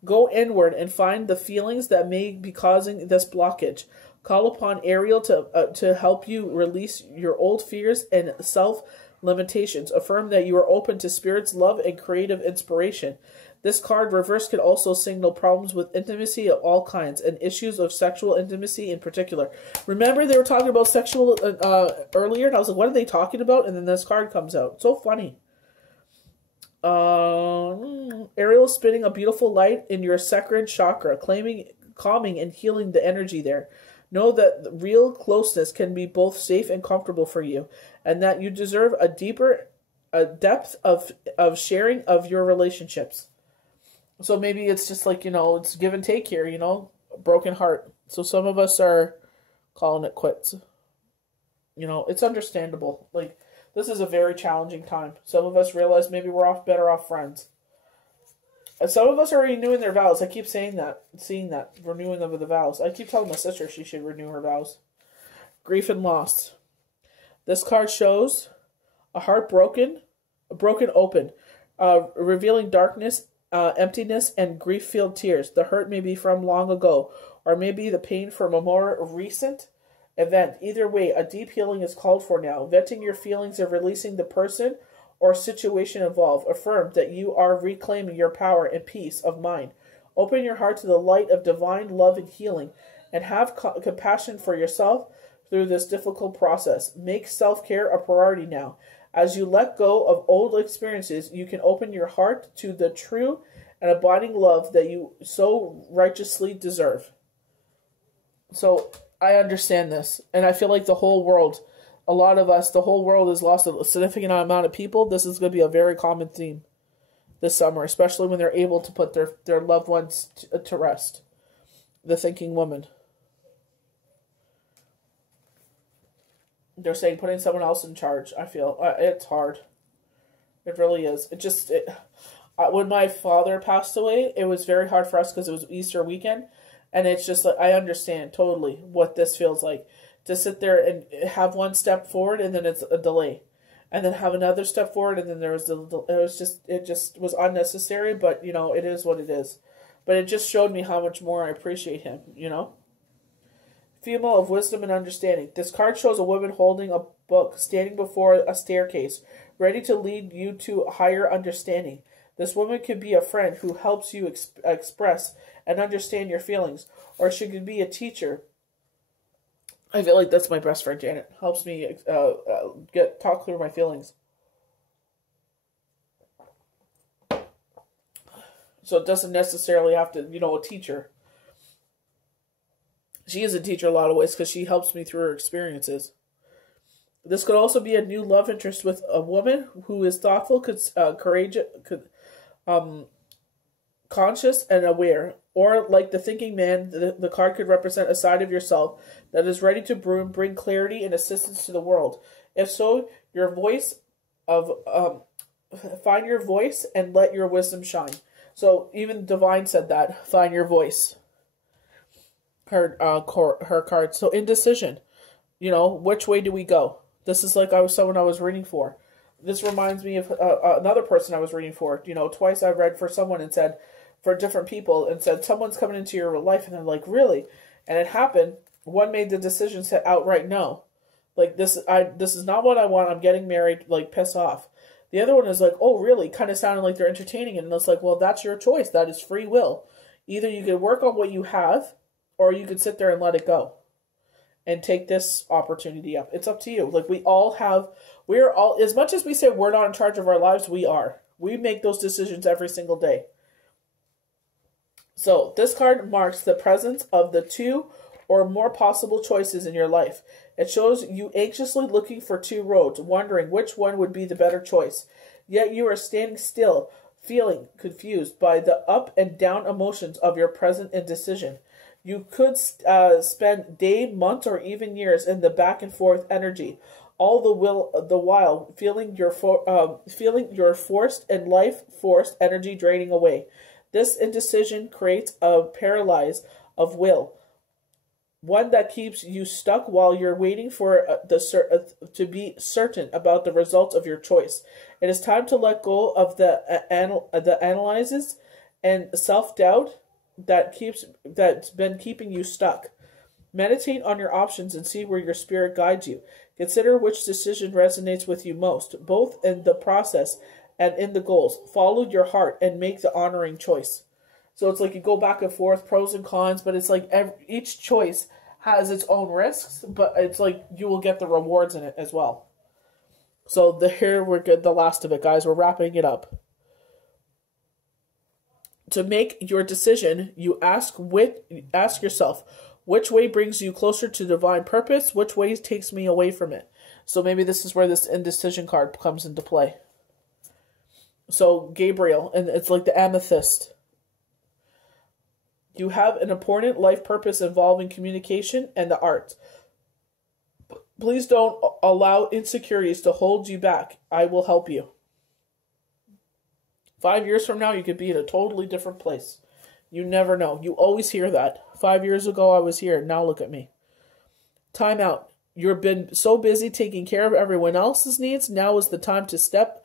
Go inward and find the feelings that may be causing this blockage. Call upon Ariel to help you release your old fears and self-limitations. Affirm that you are open to Spirit's love and creative inspiration. This card reverse can also signal problems with intimacy of all kinds and issues of sexual intimacy in particular. Remember they were talking about sexual earlier, and I was like, what are they talking about? And then this card comes out. So funny. Ariel is spinning a beautiful light in your sacred chakra, calming and healing the energy there. Know that real closeness can be both safe and comfortable for you, and that you deserve a depth of sharing of your relationships. So maybe it's just like, it's give and take here, a broken heart. So some of us are calling it quits. It's understandable. Like, this is a very challenging time. Some of us realize maybe we're better off friends. And some of us are renewing their vows. I keep seeing that, renewing of the vows. I keep telling my sister she should renew her vows. Grief and loss. This card shows a heart broken open, revealing darkness, emptiness, and grief-filled tears. The hurt may be from long ago, or maybe the pain from a more recent event. Either way, a deep healing is called for now. Venting your feelings and releasing the person or situation involved. Affirm that you are reclaiming your power and peace of mind. Open your heart to the light of divine love and healing, and have compassion for yourself through this difficult process. Make self-care a priority now. As you let go of old experiences, you can open your heart to the true and abiding love that you so righteously deserve. So, I understand this, and I feel like the whole world, a lot of us, the whole world has lost a significant amount of people. This is going to be a very common theme this summer, especially when they're able to put their loved ones to rest. The thinking woman. They're saying putting someone else in charge, I feel. It's hard. It really is. When my father passed away, it was very hard for us because it was Easter weekend. And it's just like, I understand totally what this feels like. To sit there and have one step forward and then it's a delay. And then have another step forward and then there was it just was unnecessary, but you know, it is what it is. But it just showed me how much more I appreciate him, you know? Female of wisdom and understanding. This card shows a woman holding a book, standing before a staircase, ready to lead you to higher understanding. This woman could be a friend who helps you express and understand your feelings, or she could be a teacher. I feel like that's my best friend, Janet. Helps me talk through my feelings. So it doesn't necessarily have to, you know, a teacher. She is a teacher in a lot of ways because she helps me through her experiences. This could also be a new love interest with a woman who is thoughtful, courageous, conscious, and aware. Or, like the thinking man, the card could represent a side of yourself that is ready to bring clarity and assistance to the world. If so, find your voice and let your wisdom shine. So even Divine said that. Find your voice. Her card. So indecision. You know, which way do we go? This is like someone I was reading for. This reminds me of another person I was reading for. You know, twice I read for someone and said, for different people, and said, someone's coming into your life, and they're like, really? And it happened. One made the decision, said outright no. Like, this is not what I want. I'm getting married. Like, piss off. The other one is like, oh, really? Kind of sounding like they're entertaining it. And it's like, well, that's your choice. That is free will. Either you can work on what you have, or you could sit there and let it go. And take this opportunity up. It's up to you. Like, we're all, as much as we say we're not in charge of our lives, we are. We make those decisions every single day. So, this card marks the presence of the two or more possible choices in your life. It shows you anxiously looking for two roads, wondering which one would be the better choice. Yet you are standing still, feeling confused by the up and down emotions of your present indecision. You could spend days, months, or even years in the back and forth energy, all the while feeling your forced and life forced energy draining away. This indecision creates a paralysis of will, one that keeps you stuck while you're waiting for to be certain about the results of your choice. It is time to let go of the analysis and self-doubt that's been keeping you stuck. Meditate on your options and see where your spirit guides you. Consider which decision resonates with you most, both in the process and in the goals. Follow your heart and make the honoring choice. So it's like you go back and forth, pros and cons, but it's like each choice has its own risks, but it's like you will get the rewards in it as well. So here we're good. The last of it, guys. We're wrapping it up. To make your decision, you ask yourself, which way brings you closer to divine purpose? Which way takes me away from it? So maybe this is where this indecision card comes into play. So Gabriel, and it's like the amethyst. You have an important life purpose involving communication and the arts. Please don't allow insecurities to hold you back. I will help you. 5 years from now, you could be in a totally different place. You never know. You always hear that. 5 years ago, I was here. Now look at me. Time out. You've been so busy taking care of everyone else's needs. Now is the time to stop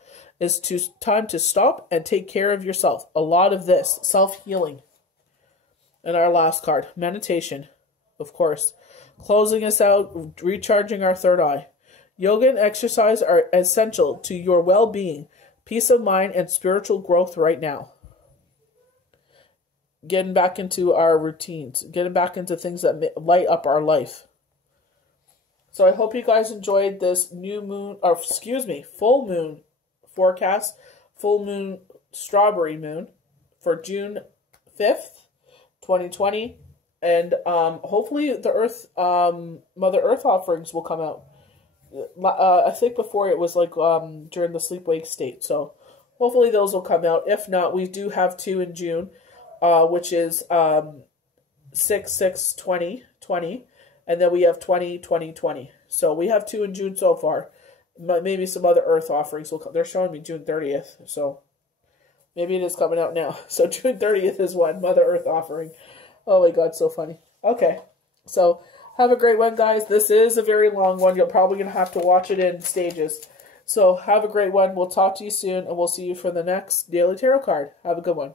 and take care of yourself. A lot of this. Self-healing. And our last card. Meditation. Of course. Closing us out. Recharging our third eye. Yoga and exercise are essential to your well-being, peace of mind, and spiritual growth right now. Getting back into our routines. Getting back into things that light up our life. So I hope you guys enjoyed this full moon forecast. Full moon, strawberry moon for June 5th, 2020. And hopefully the Mother Earth offerings will come out. I think before it was like during the sleep-wake state. So hopefully those will come out. If not, we do have 2 in June, which is 6/6/2020. And then we have 20/20/20. So we have 2 in June so far. Maybe some other Earth offerings will come. They're showing me June 30th. So Maybe it is coming out now. So June 30th is one, Mother Earth offering. Oh my God, so funny. Okay, so have a great one, guys. This is a very long one. You're probably going to have to watch it in stages. So have a great one. We'll talk to you soon, and we'll see you for the next Daily Tarot card. Have a good one.